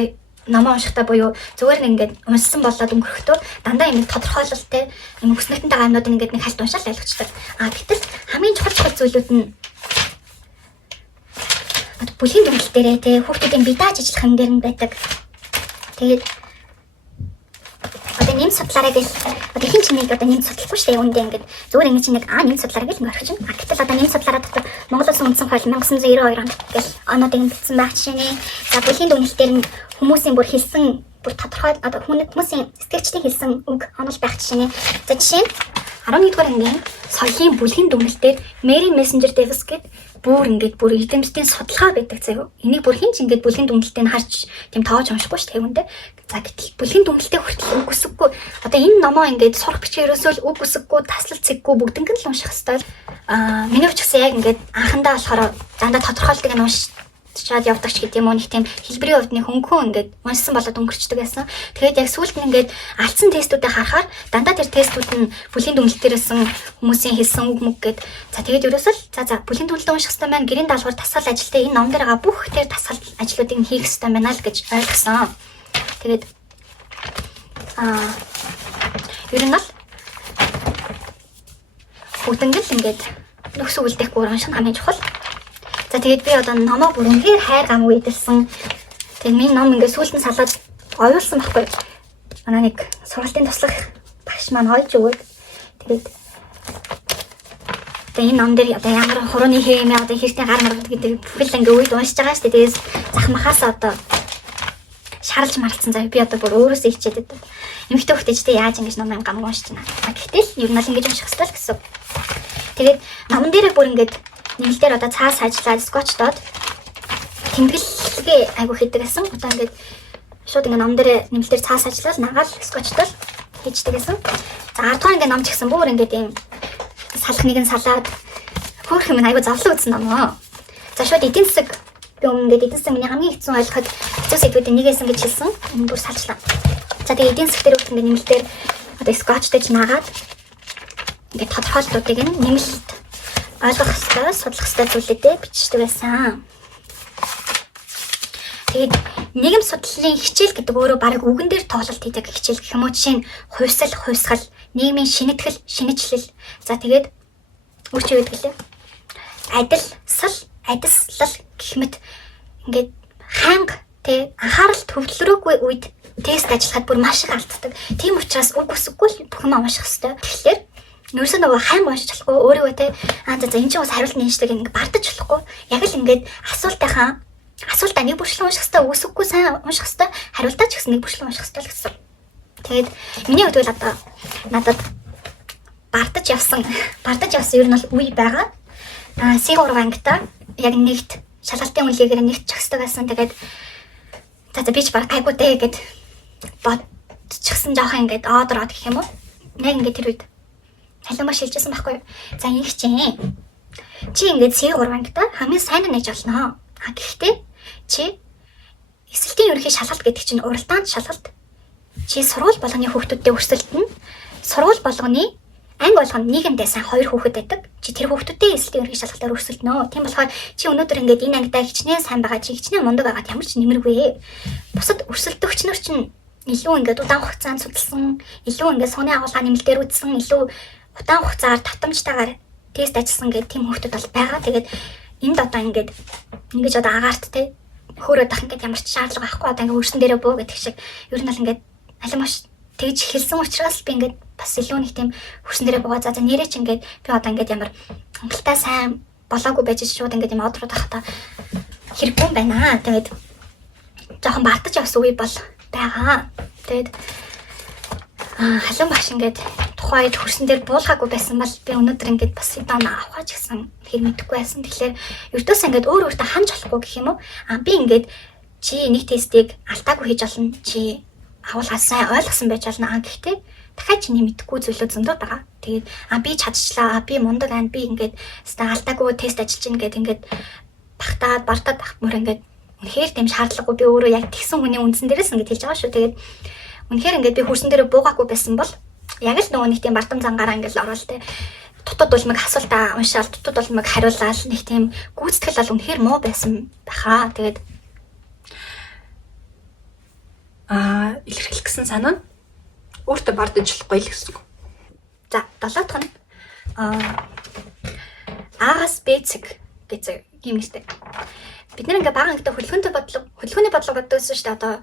номоо уншихтаа буюу зүгээр нэг ингээд уншсан болоод өнгөрөхдөө дандаа юм тодорхойлолттой юм өснөлтөнд байгаа юмнууд ингээд нэг хальт уншаал ойлгочдаг. Гэтэл хамгийн чухал зүйлүүд нь бүлгийн дүнлэл дээрээ те хүүхдүүдийн бие дааж ажиллах юм дээр нь байдаг. Тэгээд одоо нэм судлаараа гэл одоо хин ч нэг одоо нэм судлахгүй шүү дээ үүндээ ингээд зүгээр ингэ чинь нэг нэм судлаараа гэл ингээд орчих чинь. Гэтэл одоо нэм судлаараа дотор Монгол Улсын үндсэн хууль 1992 онд гэл оноод ингэсэн байх жишээ. За бүлгийн дүнлэл дээр нь хүмүүсийн бүр хэлсэн бүр тодорхой одоо хүмүүсийн сэтгэгчдийн хэлсэн үг онол байх жишээ. За жишээ нь 11-р ангийн соёлын бүлгийн дүнлэл дээр Mary Messenger Davis гэдэг бүр ингээд бүр эдэмтдийн судалгаа байдаг заяа. Энийг бүр хин ч ингээд бүлгийн дүнлэлтийг харж тийм тоож уншихгүй шүү дээ үүндээ. За гэтэл бүлгийн дүнлэлтэй хүртэл үг үсэггүй. Одоо энэ номоо ингээд сурах бичээрөөсөө л үг үсэггүй, таслал цэггүй бүгднийг л унших хэвээр. Миний хувьд ч гэсэн яг ингээд анхандаа болохоор дандаа тодорхойлтыг нь уншаад явдаг ч гэдэг юм уу нэг тийм хэлбэрийн хувьд нэг хөнгөн ингээд уншсан болоод өнгөрчдөг байсан. Тэгээд яг сүүлд нь ингээд алдсан тестүүдийг харахаар дандаа тэр тестүүд нь бүлгийн дүнлэлтээрсэн хүмүүсийн хэлсэн үг мүг гээд за тэгээд ерөөсөө за бүлгийн дүнлэлтээ унших хэрэгтэй маань гэрийн даалгавар тасгал ажилтаа энэ ном дээр байгаа бүх тэр тасгал ажлуудыг нь хийх хэрэгтэй байна л гэж ойлгосон. Тэгээд ер нь л бүгднийг л ингээд нөхс үлдэхгүй унших хамгийн чухал. За тэгээд би одоо номоо бүр үнээр хайр гамгүй эдэлсэн. Тэгээд миний ном ингээд сүүлд нь салаад оюулсан байхгүй. Манай нэг сургалтын туслах багш маань хойж өгөөд тэгээд одоо энэ ном дээр одоо ямар хурууны хэмээ одоо хэртэй гар маргад гэдэг бүхэл ингээд үед уншиж байгаа шүү дээ. Тэгээс зах махаас одоо шаарлж маралцсан заяа би одоо бүр өөрөөсөө хичээд байдаг. Эмэгтэй хөлтэйчтэй яаж ингэж ном гамгүй уншиж байна. Гэтэл ер нь л ингэж унших хэрэгтэй л гэсэн. Тэгээд номон дээрээ бүр ингээд нэмэлтээр одоо цаас ажиллаад скотчдод тэмдэглэгээ айгу хийдэг гэсэн. Одоо ингээд шууд ингээд ном дээр нэмэлтээр цаас ажиллаад нагаал скотчдод хийждэг гэсэн. За 10 дахь ингээд ном ч гэсэн бүр ингээд ийм салах нэгэн салаад хөөх юм айгу завлан үзсэн ном аа. За шууд эдийн засаг би ингээд эдийн засаг миний хамгийн хэцүү ойлгоход хэцүү сэдвүүдийн нэгээс ингэж хэлсэн. Энэ бүр салчлаа. За тэгээ эдийн засаг дээр бүх ингээд нэмэлтээр одоо скотчдож нагаад ингээд тодорхойлолтуудыг нэмэлт ойлгох хэвээр судлах хэвээр зүйлүүдээ бичдэг байсан. Тэгээд нийгэм судлалын хичээл гэдэг өөрөө бараг үгэн дээр тоглолт хийдэг хичээл гэх юм уу. Жишээ нь хувьсал, хувьсгал, нийгмийн шинэтгэл, шинэчлэл. За тэгээд үрч юу гэдэг лээ? Адислал гэх мэт ингээд ханга тэ анхаарал төвлөрөөгүй үед тест ажиллахад бүр маш их алддаг. Тийм учраас үг үсэггүй бүх юм унших хэвээр. Тэгэхээр нөөсөө нөгөө хайм уншиж болохгүй өөрийгөө те за энэ чинь бас хариулт нэмждэг ингэ бардаж болохгүй яг л ингээд асуултаа нэг бүрчлэн унших хэвээр үсэггүй сайн унших хэвээр хариултаа ч гэсэн нэг бүрчлэн унших хэвээр л гэсэн. Тэгээд миний хувьд бол одоо надад бардаж явсан ер нь бол үе байгаа. C3 ангита яг нэгт шалгалтын үнэлгээгээр нэгт чагсдаг байсан. Тэгээд за би ч баг айгуу дээ гэд бодчихсан жоохон ингээд оодороод гэх юм уу. Яг ингээд тэр үед халуумаа шилжсэн байхгүй. За их чинь чи ингээд C3 ангита хамгийн сайн нь нэж олноо. Гэхдээ чи эсэлтийн ерөнхий шалгалт гэдэг чинь уралдаанд шалгалт. Чи сургууль болгоны хүүхдүүдтэй өрсөлдөн. Сургууль болгоны анги болгоно нийгэмдээ сайн 2 хүүхэд байдаг. Чи тэр хүүхдүүдтэй эсэлтийн ерөнхий шалгалтаар өрсөлдөнө. Тийм болохоор чи өнөөдөр ингээд энэ ангидаа хичнээн сайн байгаа чи хичнээн мундаг байгаад ямар ч нэмэргүй. Бусад өрсөлдөгч нар чинь илүү ингээд удаан хугацаанд судалсан, илүү ингээд сууны агуулга нэмэлтээр үзсэн, илүү удаан хугацаар татамжтайгаар тест ажилласан гэдэг тийм хүүхдүүд бол байгаа. Тэгээд энд одоо ингээд ингэж одоо агаарт те хөөрөөд ах ингээд ямар ч шаардлага байхгүй одоо ингээд өрсөн дээрээ буу гэдэг шиг ер нь л ингээд алимаш тэгж хэлсэн учраас би ингээд бас илүү нэг тийм өрсөн дээрээ буугаа за нэрээ ч ингээд би одоо ингээд ямар хангалттай сайн болоогүй байж шууд ингээд юм одрууд ахта хэрэггүй юм байна. Тэгээд жоохон бартаж явсан үе бол байгаа. Тэгээд халуун багш ингээд тухайд хөрсөн дээр буулгаагүй байсан бол би өнөөдөр ингээд бас дан авахаж гэсэн хэр мэдэхгүй байсан. Тэгэхээр ердөөс ингээд өөр өөртөө ханж болохгүй гэх юм уу? Би ингээд чи нэг тестийг алдаагүй хийж олно. Чи агуулгаа сайн ойлгосон байж олно. Гэхдээ дахиад чиний мэдэхгүй зүйлүүд зөндөө байгаа. Тэгээд би чадчихлаа. Би мундаг байна. Би ингээд алдаагүй тест ажиллаж гин гэдэг ингээд багтаад бартаад ах мөр ингээд үнэхээр тийм шаардлагагүй би өөрөө яг тэгсэн хүний үндсэн дээрээс ингээд хэлж байгаа шүү. Тэгээд үнэхээр ингээд би хөрсөн дээр буугаагүй байсан бол яг л нөгөө нэг тийм бардам зангаараа ингээд л орол те дутууд улмыг асуултаа уншаал дутууд улмыг хариулаад нэг тийм гүйцэтгэл бол үнэхээр муу байсан баха. Тэгээд илэрхийлэх гэсэн санаа нь өөртөө бардаж болохгүй л гэсэн үг. За 7 дахь нь Агаас Б цэг гэж юм нэстэй. Бид нэр ингээ бага ангитай хөдөлгөөний бодлого боддог гэсэн шүү дээ. Одоо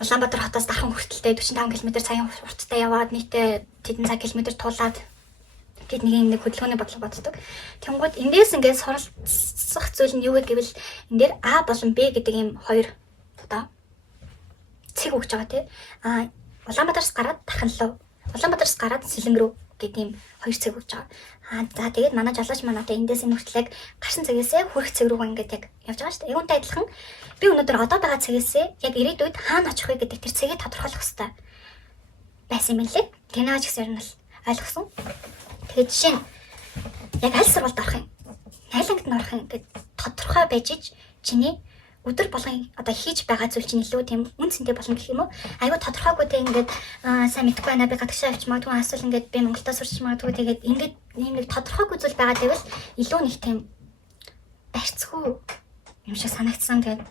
Улаанбаатар хотоос Дархан хүртэлтэй 45 км цагийн хурдтай яваад нийтээ тэдэн цаг километр туулаад гэд нэг хөдөлгөөний бодлого боддог. Тэнгууд эндээс ингээ суралцах зүйл нь юу вэ гэвэл энэ дээр А болон Б гэдэг ийм хоёр одоо цэг өгч байгаа тий. Улаанбаатараас гараад Дархан руу, Улаанбаатараас гараад Сэлэн рүү гэдэг ийм хоёр цэг өгч байгаа. За тэгээд манай жолооч маань одоо эндээс энэ хүртэл яг гарсан цагээсээ хүрэх цэг рүү ингээд яг явж байгаа шүү дээ. Юунтай адилхан би өнөөдөр одоо байгаа цагээсээ яг ирээдүйд хаана очих вэ гэдэг тэр цэгийг тодорхойлох хэрэгтэй байсан юм лээ. Тэнаач гэсэн юм л ойлгосон. Тэгээд жишээ нь яг аль сургуульд орох юм, аль ангид нь орох юм гэдэг тодорхой байж ич чиний өдөр болгон одоо хийж байгаа зүйл чинь илүү тийм үнцэнтэй болно гэх юм уу? Айгуу тодорхойгүй те ингээд сайн мэдэхгүй байна би гадагшаа авч магадгүй асуул ингээд би Монголдо сурч магадгүй тэгээд ингээд нэг тодорхойгүй зүйл байгаа гэвэл илүү нэг тийм барьцгүй юм шиг санагдсан. Тэгээд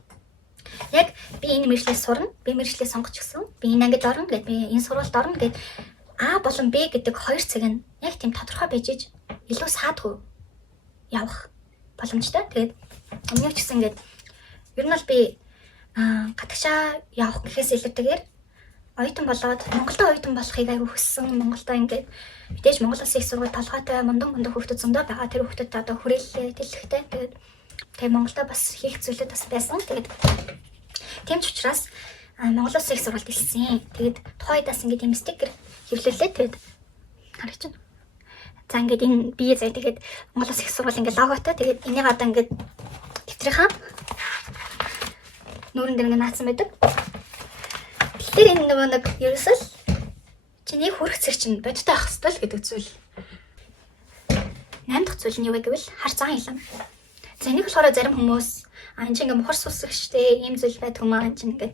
яг би энэ мэржлээ сурна, би мэржлээ сонгоч гэсэн, би энэ ангид орно гэд би энэ сургуульд орно гэд А болон Б гэдэг хоёр цэг нь яг тийм тодорхой байж иж илүү саадгүй явах боломжтой. Тэгээд өмнө ч гэсэн ингээд ер нь бол би гадагшаа явах гэхээс илүүтэйгээр оюутан болоод Монголдо оюутан болохыг айгүй хүссэн. Монголдо ингээд мэдээж Монгол Улсын их сургууль толгойтой мундаг хүүхдүүд зөндөө байгаа. Тэр хүүхдүүд одоо хүрээлэлээ дэлгэхтэй. Тэгээд Монголдо бас хийх зүйлүүд бас байсан. Тэгээд тийм ч учраас Монгол Улсын их сургуульд илсэн. Тэгээд тухайдаас ингээд юм стикер хэвлүүлээ. Тэгээд хараач чинь. За ингээд энэ бие зай тэгээд Монгол Улсын их сургууль ингээд логотой. Тэгээд энийг одоо ингээд тэмдрийнхаа нүүрэн дээр ингээд наацсан байдаг. Тэгэхээр энэ нөгөө нэг ерөөсөл чиний хүрэх цэг чинь бодтой авах хэрэгтэй л гэдэг зүйл. 8 дахь зүйл нь юу вэ гэвэл хар цагаан хилам. За энийг болохоор зарим хүмүүс энэ чинь ингээд мухар сусах штэ ийм зүйл байдаг юм аа чинь ингээд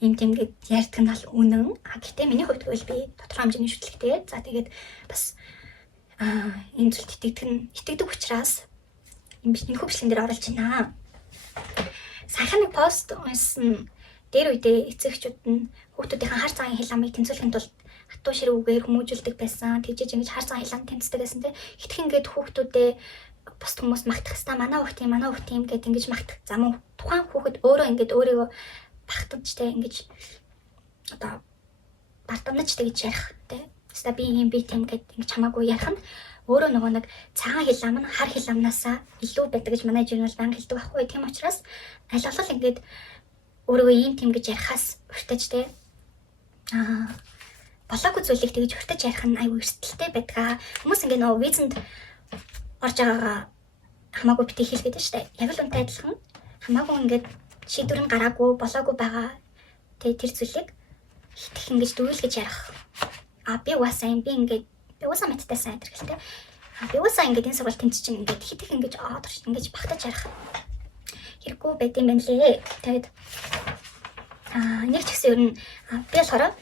ийм тийм ингээд ярьдаг нь бол үнэн. Гэхдээ миний хувьд гэвэл би тодорхой хэмжээний шүтлэгтэй. За тэгээд бас энэ зүйлд итгэдэг учраас энэ хөвчлэн дээр оруулж байна. Саяхан нэг пост уншсан дээр үедээ эцэгчүүд нь хүүхдүүдийн хар цагаан хиламыг тэмцүүлэхэд тулд хатуу ширүүгээр хүмүүжүүлдэг байсан. Тэгжиж ингэж хар цагаан хилам тэмцдэг байсан те. Итгэх ингээд хүүхдүүдээ бус хүмүүс магтах хэвээр манай хүүхд тийм гэд ингэж магтах. За мөн тухайн хүүхэд өөрөө ингээд өөрийгөө багтаж те ингэж одоо бартамнаж тэгж ярих те. Хэвээр би юм би тийм гэд ингэж хамаагүй ярих нь өөрөө нөгөө нэг цагаан хилам нь хар хиламнасаа илүү байдаг гэж манай жин бол банк хэлдэг байхгүй. Тийм учраас аль болох ингээд өөрийгөө ийм тийм гэж ярихаас уртаж те болоогүй зүйлийг тэгж уртаж ярих нь аюу эрсдэлтэй байдаг. Хүмүүс ингээд нөгөө визэнд орж байгаагаа хамаагүй битгий хэлгээд байна шүү дээ. Яг л үнтэй адилхан хамаагүй ингээд шийдвэр нь гараагүй болоогүй байгаа те тэр зүйлийг хитэх ингэж дүүлгэж ярих. Би уусаа юм би ингээд би уусаа мэдтайсан адэрхэлтэй. Би уусаа ингээд энэ сургалт тэмцэж чинь ингээд хитэх ингэж орж ингэж багтаж ярих хэрэггүй байт юм байна лээ. Тэгээд нэг ч гэсэн ер нь би болохоор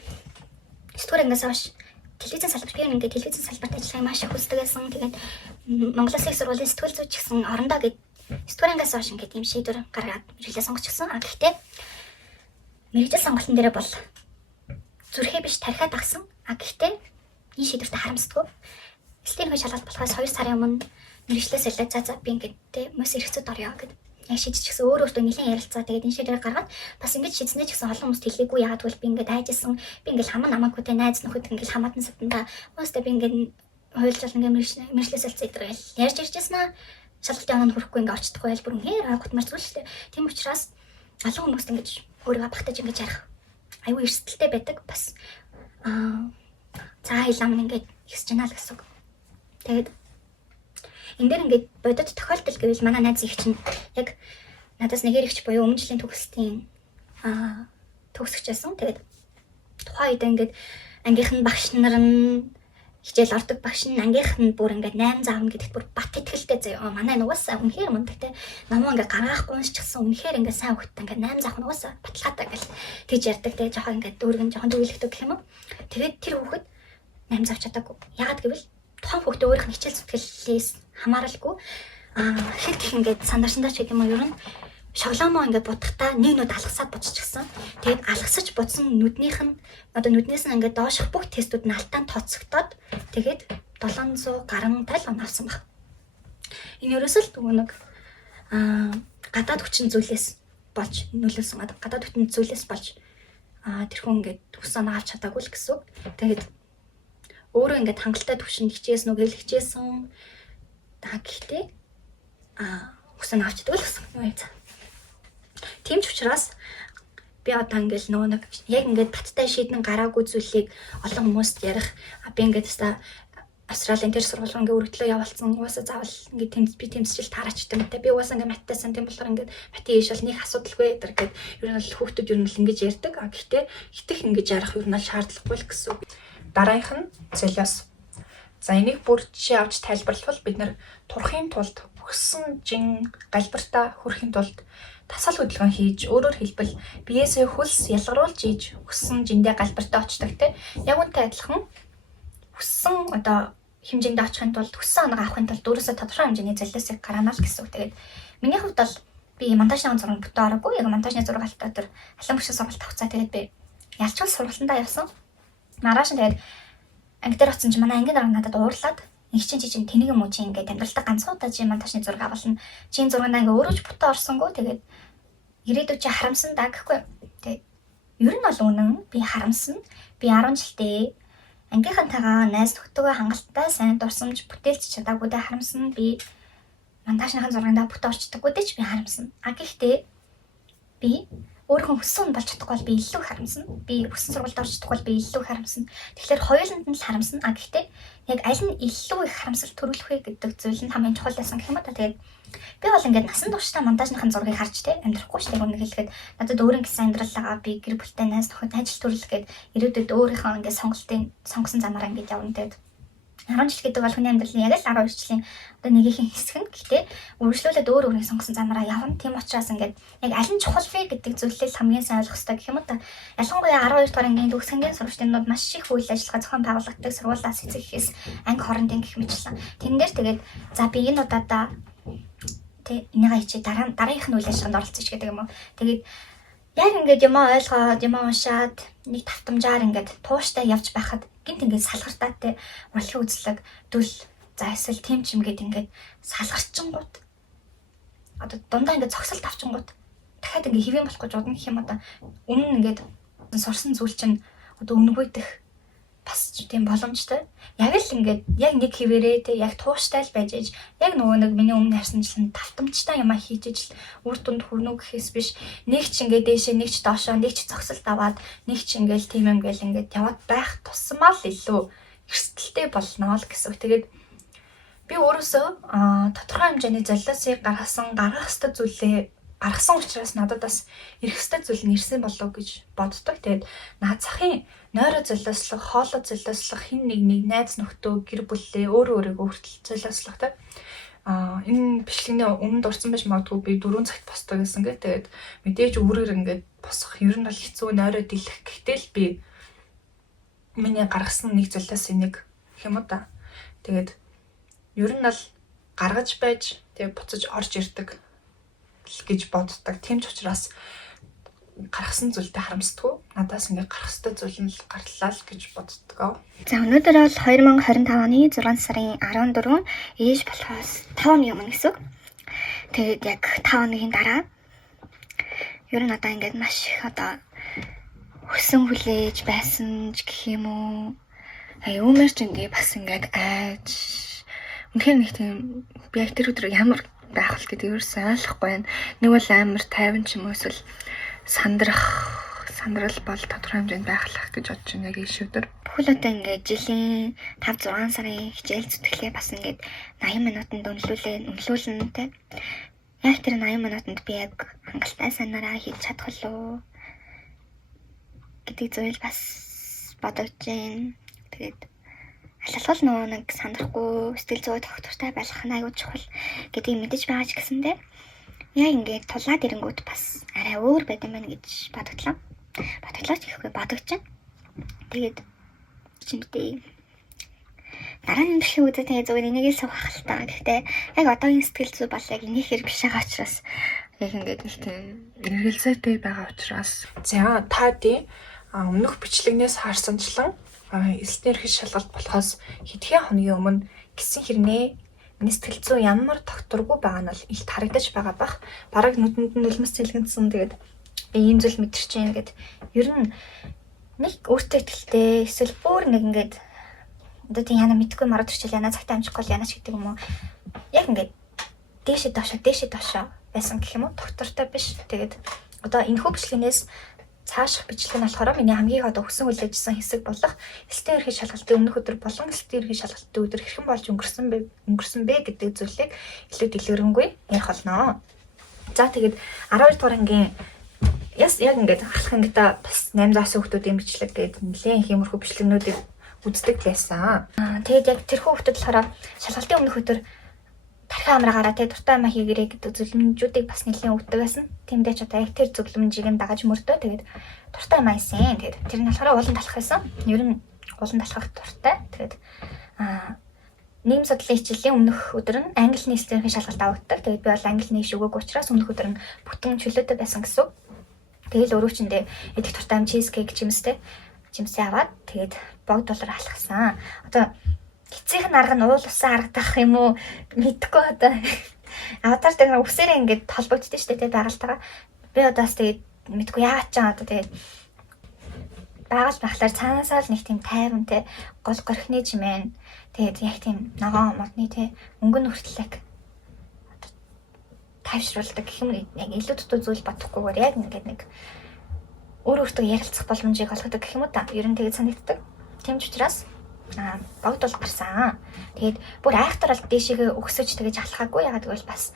сэтгүүр ангиас хойш телевизэн салбарт би ингээд телевизэн салбарт ажиллахыг маш их хүсдэг байсан. Тэгээд Монгол Улсын их сургуулийн сэтгүүл зүйч гэсэн орондоо гээд сэтгүүр ангиас хойш ингээд юм шийдвэр гаргаад мэргэжил сонгочихсон. Гэхдээ мэргэжил сонголтын дээрээ бол зүрхээ биш тархиад агсан. Гэхдээ энэ шийдвэртээ харамсдаггүй. Стенгийн шалгалт болохоос 2 сарын өмнө мэргэжлээс илээ за би ингээд те мөс эрхцүүд орё гэд яг шийдчихсэн өөртөө нэлээд ярилцаа. Тэгээд энэ шийдвэрийг гаргаад бас ингэж шийдснээ ч гэсэн олон хүмүүст хэлээгүй. Яагаад гэвэл би ингээд айжсэн. Би ингээд хамаа намаагүй те найз нөхөд ингээд хамаатан сатанда уустаа би ингээд хуйлжал ингээд мэргэжлээс илцээ идэрэл ярьж иржсэн аа. Шалгалтын оноо хүрэхгүй ингээд орчдохгүй байл бүр үнээр гутмар зүйл шүү дээ. Тийм учраас олон хүмүүст ингэж өөрийгөө багтаж ингэж ярих аюу эрсдэлтэй байдаг. Бас цаа хилам ингээд ихсэж байна л гэсэн үг. Тэгээд энэ дээр ингээд бодит тохиолдол гэвэл манай найз их чинь яг надаас нэг эрэгч буюу өмнө жилийн төгсөлтийн төгсөгч байсан. Тэгээд тухайн үед ингээд ангийнх нь багш нар нь хичээл ордог багш нь ангийнх нь бүр ингээд 8 заавна гэдэгт бүр бат итгэлтэй заяа. Манай нугасаа үнэхээр мундаг те. Намаа ингээд гаргахгүй уншчихсан үнэхээр ингээд сайн хөлт ингээд 8 заах нугасаа баталгаатай гэл тэгж ярддаг те. Жохон ингээд дүүргэн жохон төвлөгдөг гэх юм уу. Тэгээд тэр хүүхэд 8 заавч чадаагүй. Ягаад гэвэл тухайн хүүхдээ өөрийнх нь хичээл зүтгэлээс хамааралгүй хэд их ингээд сандарсандаач гэдэг юм уу ер нь шоглоомоо ингээд будахтаа нэг нүд алгасаад будчихсан. Тэгээд алгасаж будсан нүднийх нь одоо нүднээс нь ингээд доошх бүх тестүүд нь алтаан тооцогдоод тэгээд 700 гаруй тал оноосон баг. Энэ ерөөсөө л нэг гадаад хүчин зүйлээс болж нөлөөлсөн. Гадаад хүчин зүйлээс болж тэр хүн ингээд хүс оноо авч чадаагүй л гэсэн үг. Тэгээд өөрөө ингээд хангалттай төвшин хичээсэн үг хичээсэн. Гэхдээ хүс оноо авч чадаагүй л гэсэн юм. Тийм ч учраас би одоо ингээл нөгөө нэг яг ингээд баттай шийдэн гараагүй зүйлийг олон хүмүүст ярих. Би ингээд та Австралийн тэр сургууль руу ингээд өргөдлөө явуулсан. Угаасаа заавал ингээд би тэмцэл таарачтай мэтэ. Би угаасаа ингээд маттайсан тийм болохоор ингээд мати ийш бол нэг асуудалгүй гэдэг гээд ер нь бол хүүхдүүд ер нь л ингэж ярьдаг. Гэхдээ хитэх ингэж ярих ер нь бол шаардлагагүй л гэсэн үг. Дараагийнх нь золиос. За энийг бүр жишээ авч тайлбарлавал бид нэр турахын тулд өгсөн жин галбартаа хүрэхин тулд тасгал хөдөлгөөн хийж өөрөөр хэлбэл биеэсээ хөлс ялгаруулж ийж өссөн жиндээ галбартаа очдог те. Яг үнтэй адилхан өссөн одоо хэмжээнд очихын тулд өссөн оноо авахын тулд өөрөөсөө тодорхой хэмжээний золиосыг гаргана л гэсэн үг. Тэгээд миний хувьд бол би монтажны зураг бүтэн ороогүй. Яг монтажны зураг алтаа тэр халан бушиг сургалт авцаа тэгээд би ялчгүй сургалтандаа явсан. Маргааш нь тэгээд анги дээр оцсон чи манай ангийн дараа надад уурлаад нэг чинь тэнийг юм уу чи ингээд амьдралдаа ганцхан удаа чи монтажны зураг авална. Чи зургандаа ингээ өөрөө ч бүтэн орсонгүй тэгээд ирээдүйд чи харамсан даа гэхгүй. Тэгээд ер нь бол үнэн би харамсан. Би 10 жилдээ ангийнхантайгаа найз нөхдөдөө хангалттай сайн дурсамж бүтээлч чадаагүй дэ харамсан. Би монтажныхаа зургандаа бүтэн орчдоггүй дэ ч би харамсан. Гэхдээ би өөрийнхөө хүссэн болж чадахгүй бол би илүү харамсан. Би хүссэн сургуульд орчдох бол би илүү харамсан. Тэгэхээр хоёуланд нь л харамсан. Гэхдээ яг аль нь илүү их харамсал төрүүлэх вэ гэдэг зүйл нь хамгийн чухал байсан гэх юм да. Тэгээд би бол ингээд насан туршдаа монтажныхаа зургийг харж те амьдрахгүй шүү дээ. Үнэ хэлэхэд надад өөрийн гэсэн амьдралаа би гэр бүлтэй найз нөхөд ажил төрүүлэх гээд ирээдүйд өөрийнхөө ингээд сонгосон замаараа ингээд явна тэгээд 10 жил гэдэг бол хүний амьдралын яг л 12 жилийн одоо нэгийнхэн хэсэг нь. Гэхдээ үргэлжлүүлээд өөр өөрийн сонгосон замаараа явна. Тийм учраас ингээд яг аль нь чухал вэ гэдэг зүйлээ хамгийн сайн ойлгох хэрэгтэй гэх юм да. Ялангуяа 12 дугаар ангийн төгсгөнгийн сурагчдууд маш их үйл ажиллагаа зохион байгуулагддаг сургуулиас эцэгхээс анги хоорондын гэх мэтлэн. Тэн дээр тэгээд за би энэ удаадаа тэ энийгээ хичээ дараагийнх нь үйл ажиллагаанд оролцож гэдэг юм уу. Тэгээд яг ингээд юм ойлгоод юм уншаад нэг тавтамжаар ингээд тууштай явж байхад гинт ингээд салгартаатай урлагийн үзлэг дүл за эсвэл тийм ч юм гээд ингээд салгарчингууд одоо дундаа ингээд цогцолт авчингууд дахиад ингээд хэвэн болох гэж удна гэх юм одоо өмнө ингээд сурсан зүйл чинь одоо өнгөйдөх бас тийм боломжтой. Яг л ингээд яг нэг хэвээрээ те яг тууштай л байж ээж яг нөгөө нэг миний өмнө харсанчлан тавтамжтай юм а хийж ижил үр дүнд хүрнэ гэхээс биш нэг ч ингээд дээшээ нэг ч доошоо нэг ч зогсолт аваад нэг ч ингээд тийм юм гээл ингээд яваад байх тусмаа л илүү эрсдэлтэй болно л гэсэн үг. Тэгээд би өөрөөсөө тодорхой хэмжээний золиосыг гаргах ёстой зүйлээ гаргасан учраас надад бас ирэх ёстой зүйл нь ирсэн болов гэж боддог. Тэгээд наад захын нойроо золиослох, хоолой золиослох, хин нэг найз нөхдөө гэр бүлээ өөрөө өөрийгөө хүртэл золиослох те. Энэ бичлэгний өмнө дурсан байж магадгүй би 4 цагт босдог гэсэн гэ. Тэгээд мэдээж өөрөөр ингээд босох ер нь бол хэцүү нойроо дэлэх. Гэтэл би миний гаргасан нэг золиосын нэг юм уу да. Тэгээд ер нь бол гаргаж байж тэгээд буцаж орж ирдэг гэж боддог. Тийм ч учраас гаргасан зүйлдээ харамсдаггүй. Надаас ингээд гарах ёстой зүйл нь гарлаа л гэж боддог. За өнөөдөр бол 2025 оны 6 сарын 14 ээж болохоос 5 оны өмнө гэсэн. Тэгээд яг 5 хоногийн дараа ер нь одоо ингээд маш их одоо хөсөн хүлээж байсан ч гэх юм уу. Аюумэр ч ингээд бас ингээд айж үнэхээр нэг тийм би яг тэр өдөр ямар байх вэ гэдэг ерөөсөй ойлгохгүй байна. Нэг бол амар тайван ч юм уу эсвэл сандрал бол тодорхой хэмжээнд байхлах гэж бодож байна яг ийш өдөр. Бүхэл одоо ингээд жилийн 5-6 сарын хичээл зүтгэлээ бас ингээд 80 минутанд үнэлүүлнэ те. Яг тэр 80 минутанд би яг хангалттай санаараа хийж чадах болов гэдэг зүйл бас бодож байна. Тэгээд алалгал нөгөө нэг сандрахгүй сэтгэл зүй тогтвортой байх нь аюул чухал гэдгийг мэдэж байгаа ч гэсэндээ яг ингээд тулаад ирэнгүүт бас арай өөр байд юм байна гэж бодогдлоо. Бодоглооч гэхгүй бодогч. Тэгээд чинтэй дараагийн бишээ үзээ тэгээ зөвөр энийг л суух хальтаа. Гэхдээ яг одоогийн сэтгэл зүй бол яг энийхэр биш байгаа учраас Яг ингээд л тийм эргэлзээтэй байгаа учраас За та тий өмнөх бичлэгнээс харсанчлан эсэлтийн эрхэл шалгалт болохоос хэдхэн хоногийн өмнө гисэн хэрнээ миний сэтгэл зүй ямар докторгүй байгаа нь бол илт харагдаж байгаа бах. Бараг нүдэнд нь нулимс цэлгэнсэн. Тэгээд би ийм зүйл мэдэрч байна гэд ер нь нэг өөртөө ихтэй эсвэл бүр нэг ингээд одоо тийм яна мэдгүй марад төрчил яна цагтаа амжихгүй яна ч гэдэг юм уу. Яг ингээд дээшээ доошоо байсан гэх юм уу. Доктортой биш. Тэгээд одоо энэхүү бичлэгнээс цааших бичлэг нь болохоор миний хамгийн одоо өсөн хүлээжсэн хэсэг болох эсэлтийн эрхэл шалгалтын өмнөх өдөр болон эсэлтийн эрхэл шалгалтын өдөр хэрхэн болж өнгөрсөн бэ гэдэг зүйлийг илүү дэлгэрэнгүй ярих болно. За тэгээд 12 дугаар ангийн яг ингээд ахлах ангида бас 8 заас хүүхдүүдийн бичлэг гэдэг нэлээд их юмрхүү бичлэгнүүдийг үздэг байсан. Тэгээд яг тэрхүү хүүхдүүд болохоор шалгалтын өмнөх өдөр тархи амраагаараа тэгээ дуртай амаа хийгэрэй гэдэг зөвлөмжүүдийг бас нэлээд өгдөг байсан. Тиймдээ ч одоо яг тэр зөвлөмжийг нь дагаж мөрдөө тэгээд дуртай амаа хийсэн. Тэгээд тэр нь болохоор уулан талах байсан. Ер нь уулан талхах дуртай. Тэгээд нийгэм судлалын хичээлийн өмнөх өдөр нь англи нийслэлийн шалгалт авагддаг. Тэгээд би бол англи нийш өгөөг учраас өмнөх өдөр нь бүтэн чөлөөтэй байсан гэсэн. Тэгэл өрөөчөндөө идэх дуртай ам чизкейк жимсээ аваад тэгээд богд доллар алхсан. Одоо эцсийнх нь арга нь уул усан харагдах юм уу мэдгүй одоо аватар дээр үсээрээ ингээд толбогдсон шүү дээ дараалтайгаа би одоос тэгээд мэдгүй яагаад ч одоо тэгээд байгаж байхлаар цаанаасаа л нэг тийм тайван те гол горхны жимэн тэгээд яг тийм ногоон модны те өнгөн хүртлэг тайвшруулдаг гэх юм яг илүү дутуу зүйл бодохгүйгээр яг ингээд нэг өөртөө ярилцах боломжийг олгодог гэх юм уу та ер нь тэгээд санагддаг тийм ч учраас богд бол гарсан. Тэгээд бүр айхтар бол дээшээгээ өгсөж тэгэж алхаагүй ягаад гэвэл бас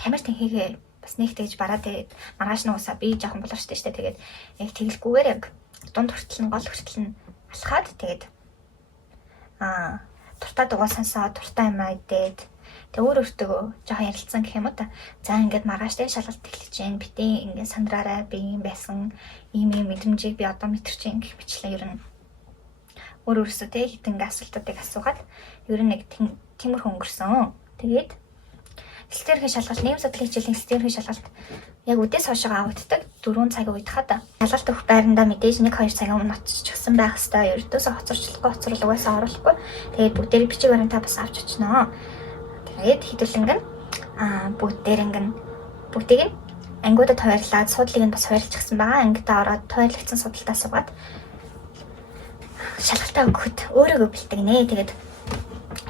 тамир тэнхигээ бас нэг тэгж бараа тэгээд маргааш нуусаа би жоохон болор штэ штэ тэгээд яг тэгэлгүйгээр яг дунд хүртэл нь гол хүртэл нь алхаад тэгээд туртаа дугаа сонсоод туртаа юм идээд тэг өөртөө жоохон ярилцсан гэх юм уу та. За ингээд маргааш тэгээд шалгалт эхэлж जैन битээ ингээд сандраараа би юм байсан ийм мэдрэмжийг би одоо мэдэрч जैन гэх мэтлээ ер нь өөрөөсөө тэг хитэнг асуултуудыг асуугаад ер нь нэг тиймэрхүү өнгөрсөн. Тэгээд эсэлтийн эрхэл шалгалт нийгэм судлалын хичээлийн эсэлтийн эрхэл шалгалт яг үдээс хойшоо авагддаг 4 цагийн үед хата. Шалгалт өгөх байранда мэдээж 1-2 цагийн өмнө оччихсан байх хэвээр ердөөсөө хоцорчлохгүй угаасаа оруулахгүй. Тэгээд бүгдээрээ бичиг баримтаа бас авч очноо. Тэгээд хэдүүлэнг нь бүгдийг нь ангиудад хуваарлаад суудлыг нь бас хуваарлчихсан байгаа. Ангидаа ороод хуваарлагдсан судалтаа суугаад шалгалтаа өгөхөд өөрийгөө бэлтгэнэ. Тэгээд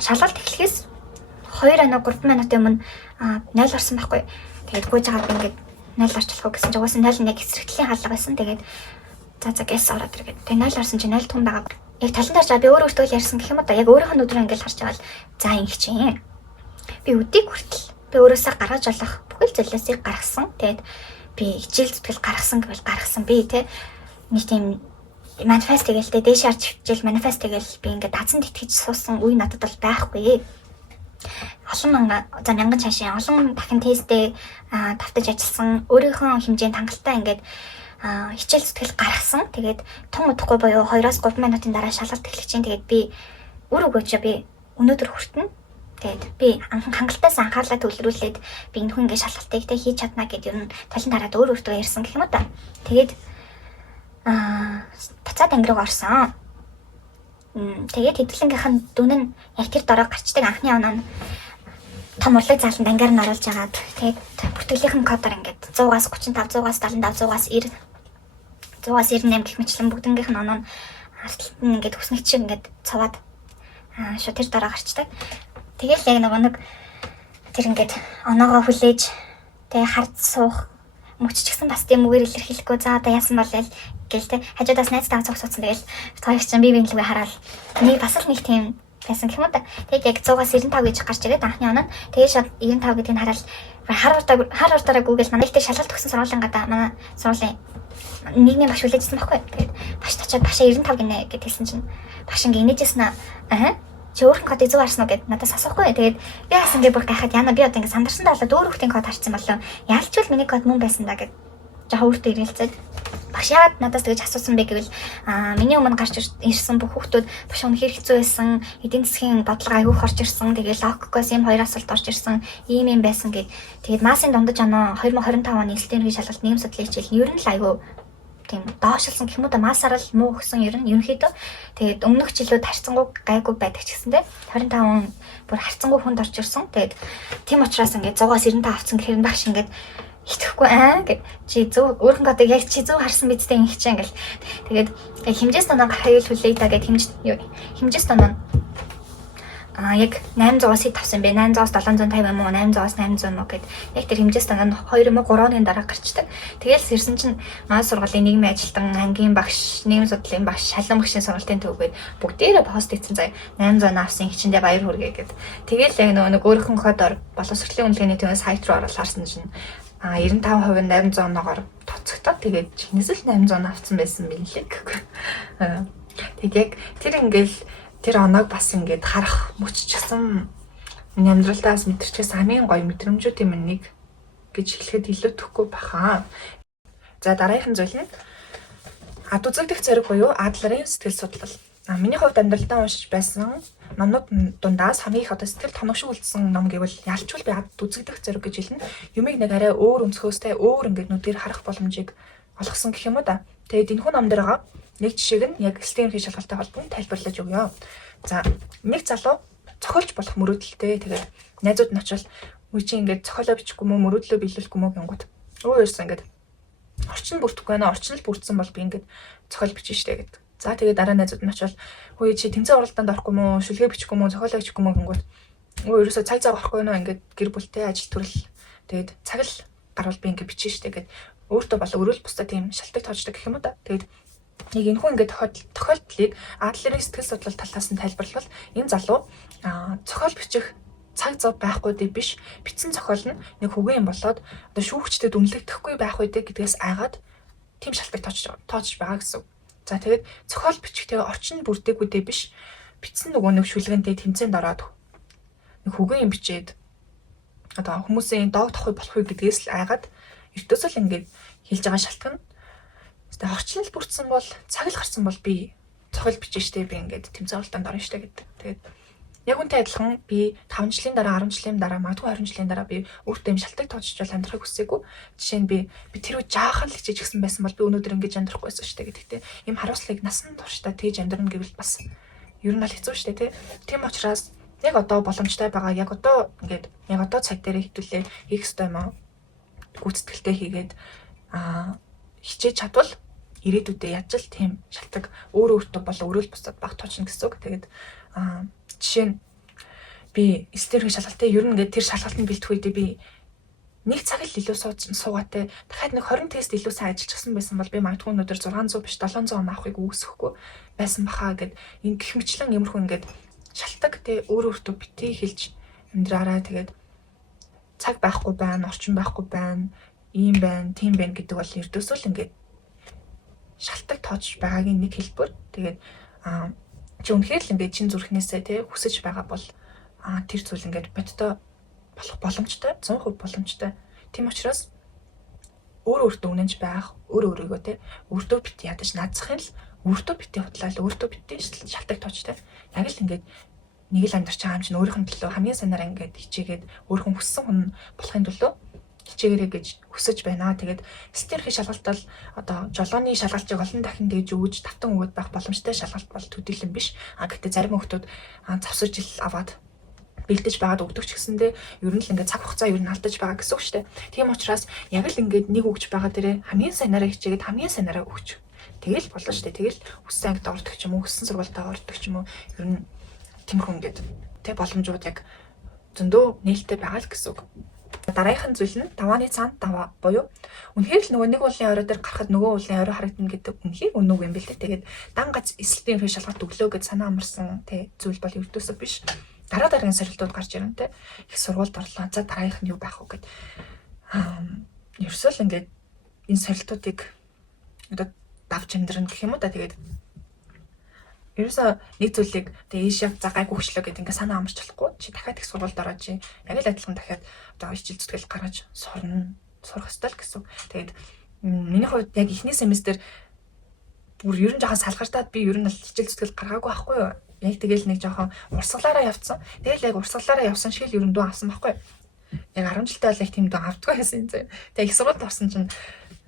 шалгалт эхлэхээс 2-3 минутын өмнө 0 орсон байхгүй. Тэгээд гүйж байгаа би ингээд 0 орчлох гэсэн чинь угаасаа 0 нэг эсрэгтлийн хаалга байсан. Тэгээд за гэс ороод ирэхэд тэгээд 0 орсон чинь 0 тун байгаа. Яг талан дээр би өөртөө ярьсан гэх юм уу да. Яг өөрийнх нь өдрөө ингээд харж байгаа л за ингэ чинь. Би өдийг хүртэл би өөрөөсөө гаргаж олох бүхэл зүйлсийг гаргасан. Тэгээд би хичээл зүтгэл гаргасан гэвэл гаргасан би те нэг тийм манифест тэгэлтэй дээш харж хичээл манифест тэгэл би ингээд дазанд итгэж суусан үе надад бол байхгүй. Олон мянган цаашаа олон дахин тестээ давтаж ажилласан өөрийнхөө хэмжээнд хангалттай ингээд хичээл зүтгэл гаргасан. Тэгээд тун удахгүй буюу 2-3 минутын дараа шалгалт эхлэх чинь тэгээд би үр өгөөч би өнөөдөр хүртэнэ. Тэгээд би хангалттай анхаарлаа төвлөрүүлээд би энэ хүн ингээд шалгалтыг тэ хийж чадна гэдээ ер нь талын дараад өөртөө ярьсан гэх юм уу та. Тэгээд тацаад анги руу орсон. Тэгээд хэдүүлэнгийнхэн дүн нь яг тэр дороо гарчдаг анхны оноо нь том урлаг зааланд ангиар нь оруулж агаад тэгээд бүртгэлийнхэн кодоор ингээд 100-аас 35, 100-аас 75, 100-аас 90, 100-аас 98 гэх мэтлэн бүгднгийнх нь оноо нь арталт нь ингээд хүснэгч шиг ингээд цаваад шууд тэр дороо гарчдаг. Тэгэл яг нэг тэр ингээд оноогоо хүлээж тэгээд хард суух мөччихсэн бас тийм үгээр илэрхийлэхгүй за одоо яасан бол гээл те хажуудаас найзтайгаа цогцсон тэгэл тоогч чинь би биенлэгээ хараад нэг бас л нэг тийм байсан гэх юм да. Тэгээд яг 100-аас 95 гэж гарч ирээд анхны оноо нь тэгээд шууд 95 гэдгийг хараад хар уртаараа Google манайхтэй шалгалт өгсөн сургуулийн манай сургуулийн нийгмийн багш хүлээжсэн байхгүй. Тэгээд багш тачаад башаа 95 гинэ гэдгийгсэн чинь багш ингээ инээжсэн чи өөрхөн кодыг зөв харсан уу гэд надаас асуухгүй. Тэгээд би бас ингээ бүр гайхаад яна би одоо ингээ сандарсан даалаад өөр хүүхдийн код харсан болов яалчвал миний код мөн байсан да гэд жаа өөртөө ирэлцээд багш яагаад надаас тэгж асуусан бэ гэвэл миний өмнө гарч ирсэн бүх хүүхдүүд багш үнэхээр хэцүү байсан. Эдийн засгийн бодлого аягүй орж ирсэн. Тэгээд логикоос ийм хоёр асуулт орж ирсэн. Ийм байсан гэд. Тэгээд масын дундаж оноо 2025 оны эслийн ерөнхий шалгалт нийгэм судлалын хичээл нь ер нь л аягүй тийм доошилсан гэх юм уу да масаар л муу өгсөн ерөнхийдөө. Тэгээд өмнөх жилүүд харьцангуй гайгүй байдаг ч гэсэн те 25 бүр харьцангуй хүнд орж ирсэн. Тэгээд тийм учраас ингээд 100-аас 95 авсан гэхээр багш ингээд итгэхгүй гэд чи зөв өөрхөн одоо яг чи зөв харсан бидтэй ингэчээ ингээл. Тэгээд хэмжээс тоноо гарахыг хүлээе та гэд хэмжээс тоноо яг 800-аас хэд авсан бэ? 800-аас 750 юм уу? 800-аас 800 юм уу гэд яг тэр хэмжээс тоноо 2 юм уу 3 оны дараа гарчдаг. Тэгээл ирсэн чинь манай сургуулийн нийгмийн ажилтан, ангийн багш, нийгэм судлалын багш, шалан багшийн сургалтын төвгээд бүгдээрээ пост хийсэн заяа 800 авсан хичэндээ баяр хүргэе гэд. Тэгээл яг нөгөө өөрхөн кодоор боловсролын үнэлгээний төвөөс сайт руу ороод харсан чинь 95% 800 оноогоор тоцогдоод тэгээд чинээс л 800 авсан байсан билээ гэхгүй. Тэгээд тэр ингээл тэр оноог бас ингээд харах мөччихсэн миний амьдралдаас мэдэрчээс хамгийн гоё мэдрэмжүүдийн минь нэг гэж хэлэхэд илүү төхгүй баха. За дараагийн зүйл нь ад үзэгдэх зэрэг буюу Адлерын сэтгэл судлал. Миний хувьд амьдралдаа уншиж байсан номнууд дундаас хамгийн их одоо сэтгэл тоногшиг үлдсэн ном гэвэл ялчгүй би ад үзэгдэх зэрэг гэж хэлнэ. Юмыг нэг арай өөр өнцгөөстэй өөр ингээд нүдээр харах боломжийг олгосон гэх юм уу да. Тэгээд энэ хүн ном дээр байгаа нэг жишээг нь яг эслийн ерөнхий шалгалттай холбоотой тайлбарлаж өгье. За нэг залуу зохиолч болох мөрөөдөлтэй тэгээд найзууд нь очил үе чи ингээд зохиолоо бичихгүй мө мөрөөдлөө биелүүлэхгүй мө гингүүд. Өө ерөөс ингээд орчин бүрдэхгүй байна. Орчин л бүрдсэн бол би ингээд зохиол бичнэ штэ гэдэг. За тэгээд дараа найзууд нь очил үе чи тэмцээн уралдаанд орохгүй мө шүлгээ бичихгүй мө зохиолоо бичихгүй мө гингүүд. Өө ерөөсөө цаг зав орохгүй нөө ингээд гэр бүлтэй ажил төрөл тэгээд цаг л гарвал би ингээд бичнэ штэ гэдэг. Өөртөө бол өрөөл бусдаа тийм шалтгаан тоочдаг гэх юм уу да. Тэгээд нэг энэ хүн ингээд тохиолдлыг Адлерын сэтгэл судлал талаас нь тайлбарлавал энэ залуу зохиол бичих цаг зав байхгүй дээ биш бичсэн зохиол нь нэг хүгэн юм болоод одоо шүүгчдэд үнэлэгдэхгүй байх үедээ гэдгээс айгаад тийм шалтгаан тоочж байгаа гэсэн. За тэгээд зохиол бичихтэй орчин бүрдээгүүдээ биш бичсэн нөгөө нэг шүлгэнтэй тэмцээнд ороод нэг хүгэн юм бичээд одоо хүмүүсийн доог тохой болох үе гэдгээс л айгаад ертөөсөө л ингээд хэлж байгаа шалтгаан. Тэгээд орчлол бүрдсэн бол цаг л гарсан бол би зохиол бичнэ штэ би ингээд тэмцээн уралдаанд орно штэ гэдэг. Тэгээд яг үнтэй адилхан би 5 жилийн дараа 10 жилийн дараа магадгүй 20 жилийн дараа би өөртөө юм шалтгаан тоочж бол амьдрахыг хүсээгүй. Жишээ нь би тэр үе жаахан л хичээж гисэн байсан бол би өнөөдөр ингэж амьдрахгүй байсан штэ гэдэгтэй. Ийм хариуцлагыг насан туршдаа тэгж амьдрна гэвэл бас ер нь л хэцүү штэ тий. Тийм учраас яг одоо боломжтой байгаа яг одоо ингээд яг одоо цаг дээр хитүүлээ хийх ёстой юм аа. Гүйцэтгэлтэй хийгээд хичээж чадвал ирээдүйдээ яаж л тийм шалтгаан өөртөө болоо өрөөл бусдад баг тоочно гэсэн үг. Тэгээд жишээ нь би эстергийн шалгалтыг ер нь ингээд тэр шалгалтанд бэлтгэх үедээ би нэг цаг л илүү суугаатай дахиад нэг 20 тест илүү сайн ажиллажсэн байсан бол би магадгүй өнөөдөр 600 биш 700 он авахыг үүсэхгүй байсан бахаа гэд энэ гэх мэтлэн иймэрхүү ингээд шалтгаан тэ өөртөө битгий хэлж амьдраараа. Тэгээд цаг байхгүй байна, орчин байхгүй байна, ийм байна, тийм байна гэдэг бол ердөөсөө л ингээд шалтгаан тоочж байгаагийн нэг хэлбэр. Тэгээд чи үнэхээр л ингээд чин зүрхнээсээ тий хүсэж байгаа бол тэр зүйл ингээд бодтой болох боломжтой, 100% боломжтой. Тийм учраас өөртөө үнэнч байх, өөрийгөө тий өөртөө бит ядаж наацхын л өөртөө битээ худлаа л өөртөө битээ шалтгаан тоочтой. Яг л ингээд нэг л амьдарч байгаа юм чинь өөрийнх нь төлөө хамгийн санаар ингээд хичээгээд өөрхөн хүссэн хүн болохын төлөө хичээгээрэй гэж хүсэж байна. Тэгээд эстерхийн шалгалт бол одоо жолооны шалгалтыг олон дахин тэгж өгж тавтан өгöd байх боломжтой шалгалт бол төдийлөн биш. Гэхдээ зарим хүмүүс завсарж ил аваад бэлдэж байгаад өгдөг ч гэсэндээ ер нь л ингээд цаг хугацаа ер нь алдаж байгаа гэсэн үг шүү дээ. Тийм учраас яг л ингээд нэг өгч байгаа дээрээ хамгийн санаараа хичээгээд хамгийн санаараа өгч. Тэгэл болно шүү дээ. Тэгэл хүссэн ангид ордог ч юм уу, хүссэн сургуультаа ордог ч юм уу ер нь тиймэрхүү ингээд тэг боломжууд яг зөндөө нээлттэй байгаа л гэсэн үг. Дараагийн зүйл нь давааны цаанд даваа буюу үнэхээр л нөгөө нэг уулын орой дээр гарахад нөгөө уулын орой харагдана гэдэг үнэхээр үнэг юм бэлээ. Тэгээд дан гац эсэлтийн хөл шалгалт өглөө гэж санаа амарсан тий зүйл бол ердөөсөө биш. Дараагийн сорилтууд гарч ирэн тий их сургуульд орлоо. За дараагийнх нь юу байх вэ гэд. Ерөөсөө л ингээд энэ сорилтуудыг одоо давж амьдрна гэх юм уу да. Тэгээд ерөөсөө нэг зүйлийг тэгээ ийш яг за гайг өгчлөө гэдэг ингээ санаа амарч болохгүй. Чи дахиад их сургуульд ороод чи яг л адилхан дахиад одоо хичээл зүтгэл гаргаж сурах ёстой л гэсэн. Тэгээд Миний хувьд яг эхний семестр бүр ер нь жоохон салгартаад би ер нь хичээл зүтгэл гаргаагүй байхгүй юу. Яг тэгэл нэг жоохон урсгалаараа явцсан. Тэгэл яг урсгалаараа явсан шиг л ер нь дүү авсан байхгүй юу. Яг 10 жилдээ бол яг тийм дүү авдаггүй байсан юм зэ. Тэгээ их сургуульд орсон чинь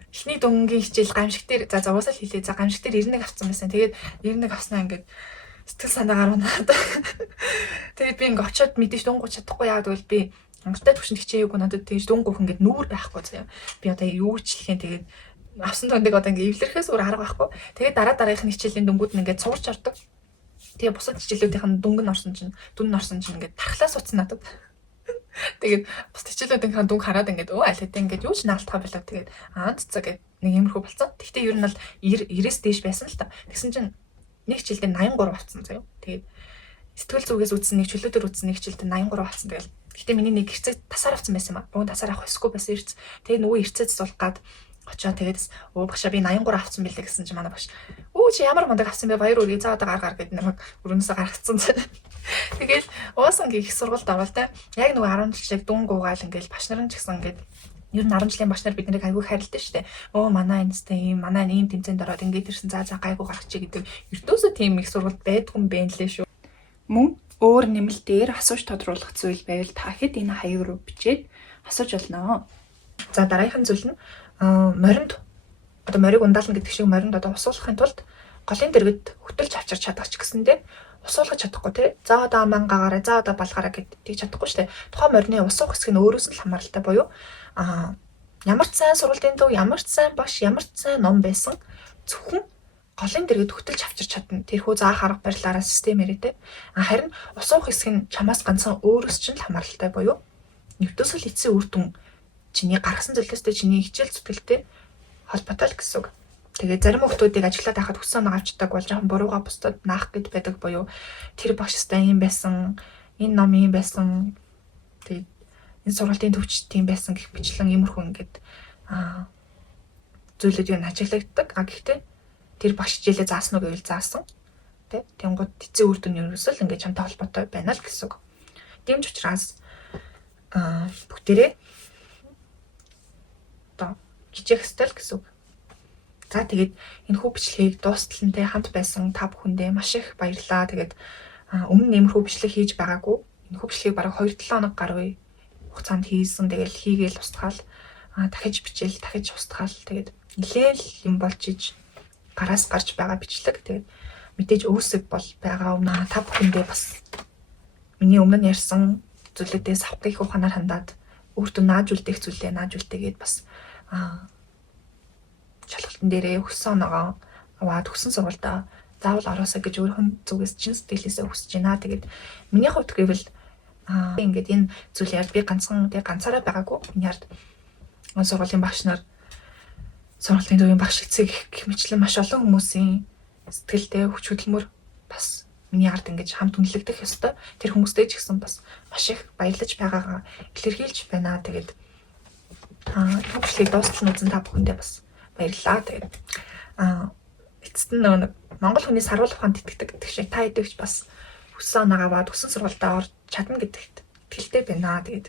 эхний дөнгөгийн хичээл гамшиг дээр за уусаал хийлээ. За гамшиг дээр 91 авсан байсан. Тэгээд 91 авснаа ингээд сэтгэл санаагаар унаад. Тэгээд би ингээд очиод мэдээж дөнгөж чадахгүй яагаад гэвэл би Монголтай төвшөнд хичээгээгүй надад тэгж дөнгөөх ингээд нүүр байхгүй заяа. Би одоо юу ч хэлэхин тэгээд авсан дундыг одоо ингээд эвлэрхээс өөр арга байхгүй. Тэгээд дараагийнх нь хичээлийн дөнгүүд нь ингээд сурч ордог. Тэгээ бусад хичээлүүдийнх нь дүнг нь орсон чинь ингээд тархлаа суцсан надад. Тэгээд бусад хичээлүүдийнх нь дүнг хараад ингээд өө аль хэдийн ингээд юу ч наалтгаа болоо тэгээд цэцэг гэд нэг иймэрхүү болцсон. Тэгтээ ер нь бол 90-с дээш байсан л та. Тэгсэн чинь нэг хичээлдээ 83 авцсан заяа. Тэгээд сэтгэл зүгээс үтсэн нэг чөлөөдөр үтсэн нэг хичээлдээ 83 авцсан. Тэгээд гэтээ миний нэг хэрцээ тасаар авсан байсан юм аа. Бүүн тасаар авах ёсгүй байсан хэрц. Тэгээд нөгөө хэрцээц суулгаад очоо тэгээд багшаа би 83 авсан билээ гэсэн чинь манай багш чи ямар мундаг авсан бэ баяр үргээ цаа одоо гар гэд намайг өрөөсөө гаргацсан. Тэгэл уусан их сургуульд орвол та яг нөгөө 10 жил шиг дүн гуугаал ингээл багш нарын ч гэсэн ингээд ер нь 10 жилийн багш нар биднийг айгүй хайрладаг шүү дээ. Манай энэстэй ийм манай ийм тэмцээнд ороод ингээд ирсэн заа гайгүй гаргачих гэдэг ертөөсөө тийм их сургуульд байдгүй юм байна лээ шүү. Мөн өөр нэмэлтээр асууж тодруулах зүйл байвал та хэд энэ хаяг руу бичээд асууж болно. За дараагийн зүйл нь моринд одоо морийг ундаална гэдэг шиг моринд одоо усуулахын тулд голын дэргэд хөтөлж авчирч чадах ч гэсэндээ усуулгаж чадахгүй тий. За одоо мангаагаараа за одоо балгаараа гэдэг чадахгүй шүү дээ. Тухайн морины усуух хэсэг нь өөрөөс нь хамааралтай буюу ямар ч сайн сургуулийн төв, ямар ч сайн багш, ямар ч сайн ном байсан зөвхөн голын дэргэд хөтөлж авчирч чадна. Тэрхүү заах арга барилаараа системээр тий. Харин усуух хэсэг нь чамаас ганцхан өөрөөс чинь л хамааралтай буюу нэвтөөсөл эцсийн үр дүн чиний гаргасан зүйлээсээ чиний хичээл зүтгэлтэй холбоотой л гэсэн үг. Тэгээ зарим хүмүүсийг ажиллаад байхад хүссэн оноо авчдаг бол жоохон бурууга бусдад наах гэд байдаг буюу тэр багштай юм байсан, энэ ном юм байсан. Тэгээд энэ сургуулийн төвч тийм байсан гэх бичлэн иймэрхүү ингээд зүйлүүд юу ажиглагддаг. Гэхдээ тэр багш хичээлээ заасан уу гэвэл заасан. Тэ? Тэнгууд эцсийн үр дүн ерөөсөө л ингээд чамтай холбоотой байна л гэсэн үг. Дэмж учраас бүгдээрээ одоо хичээх ёстой л гэсэн үг. За тэгээд энэ хүү бичлэгийг дуусталантай хамт байсан та бүхэндээ маш их баярлалаа. Тэгээд өмнө нэмэрхүү бичлэг хийж байгаагүй. Энэ хүү бичлэгийг бараг 2-7 хоног гаруй хугацаанд хийсэн. Тэгэл хийгээл устгаал дахиж бичээл, дахиж устгаал. Тэгээд нэлээл юм болж иж гараас гарч байгаа бичлэг. Тэгээд мэдээж өөсөг бол байгаа өмнө та бүхэндээ бас миний өмнө нь ярьсан зүйлүүдээс авах их ухаанаар хандаад өөртөө нааж үлдээх зүйлээ нааж үлдээгээд бас шалгалтын дээрээ өгсөн оноогоо аваад өгсөн сургуультай заавал ороосоо гэж өөрийнхөө зүгээс чин сэтгэлээсээ хүсэж байна. Тэгээд миний хувьд гэвэл ингээд энэ зүйл яг би ганцаараа байгаагүй. Энэ ярд сургуулийн багш нар сургуулийн төвийн багш эцэг гэх мэтлэн маш олон хүмүүсийн сэтгэлдээ хүч хөдөлмөр бас миний ард ингэж хамт үнэлэгдэх ёстой. Тэр хүмүүстэй ч гэсэн бас маш их баярлаж байгаагаа илэрхийлж байна. Тэгээд хөвчлийг дуустал үзэн та бүхэндээ бас баярлалаа. Тэгээд эцэст нь нэг Монгол хүний саруул ухаанд итгэдэг гэдэг шиг та хэдийгч бас хүссэн оноогоо аваад хүссэн сургуультай орж чадна гэдэгт итгэлтэй байна. Тэгээд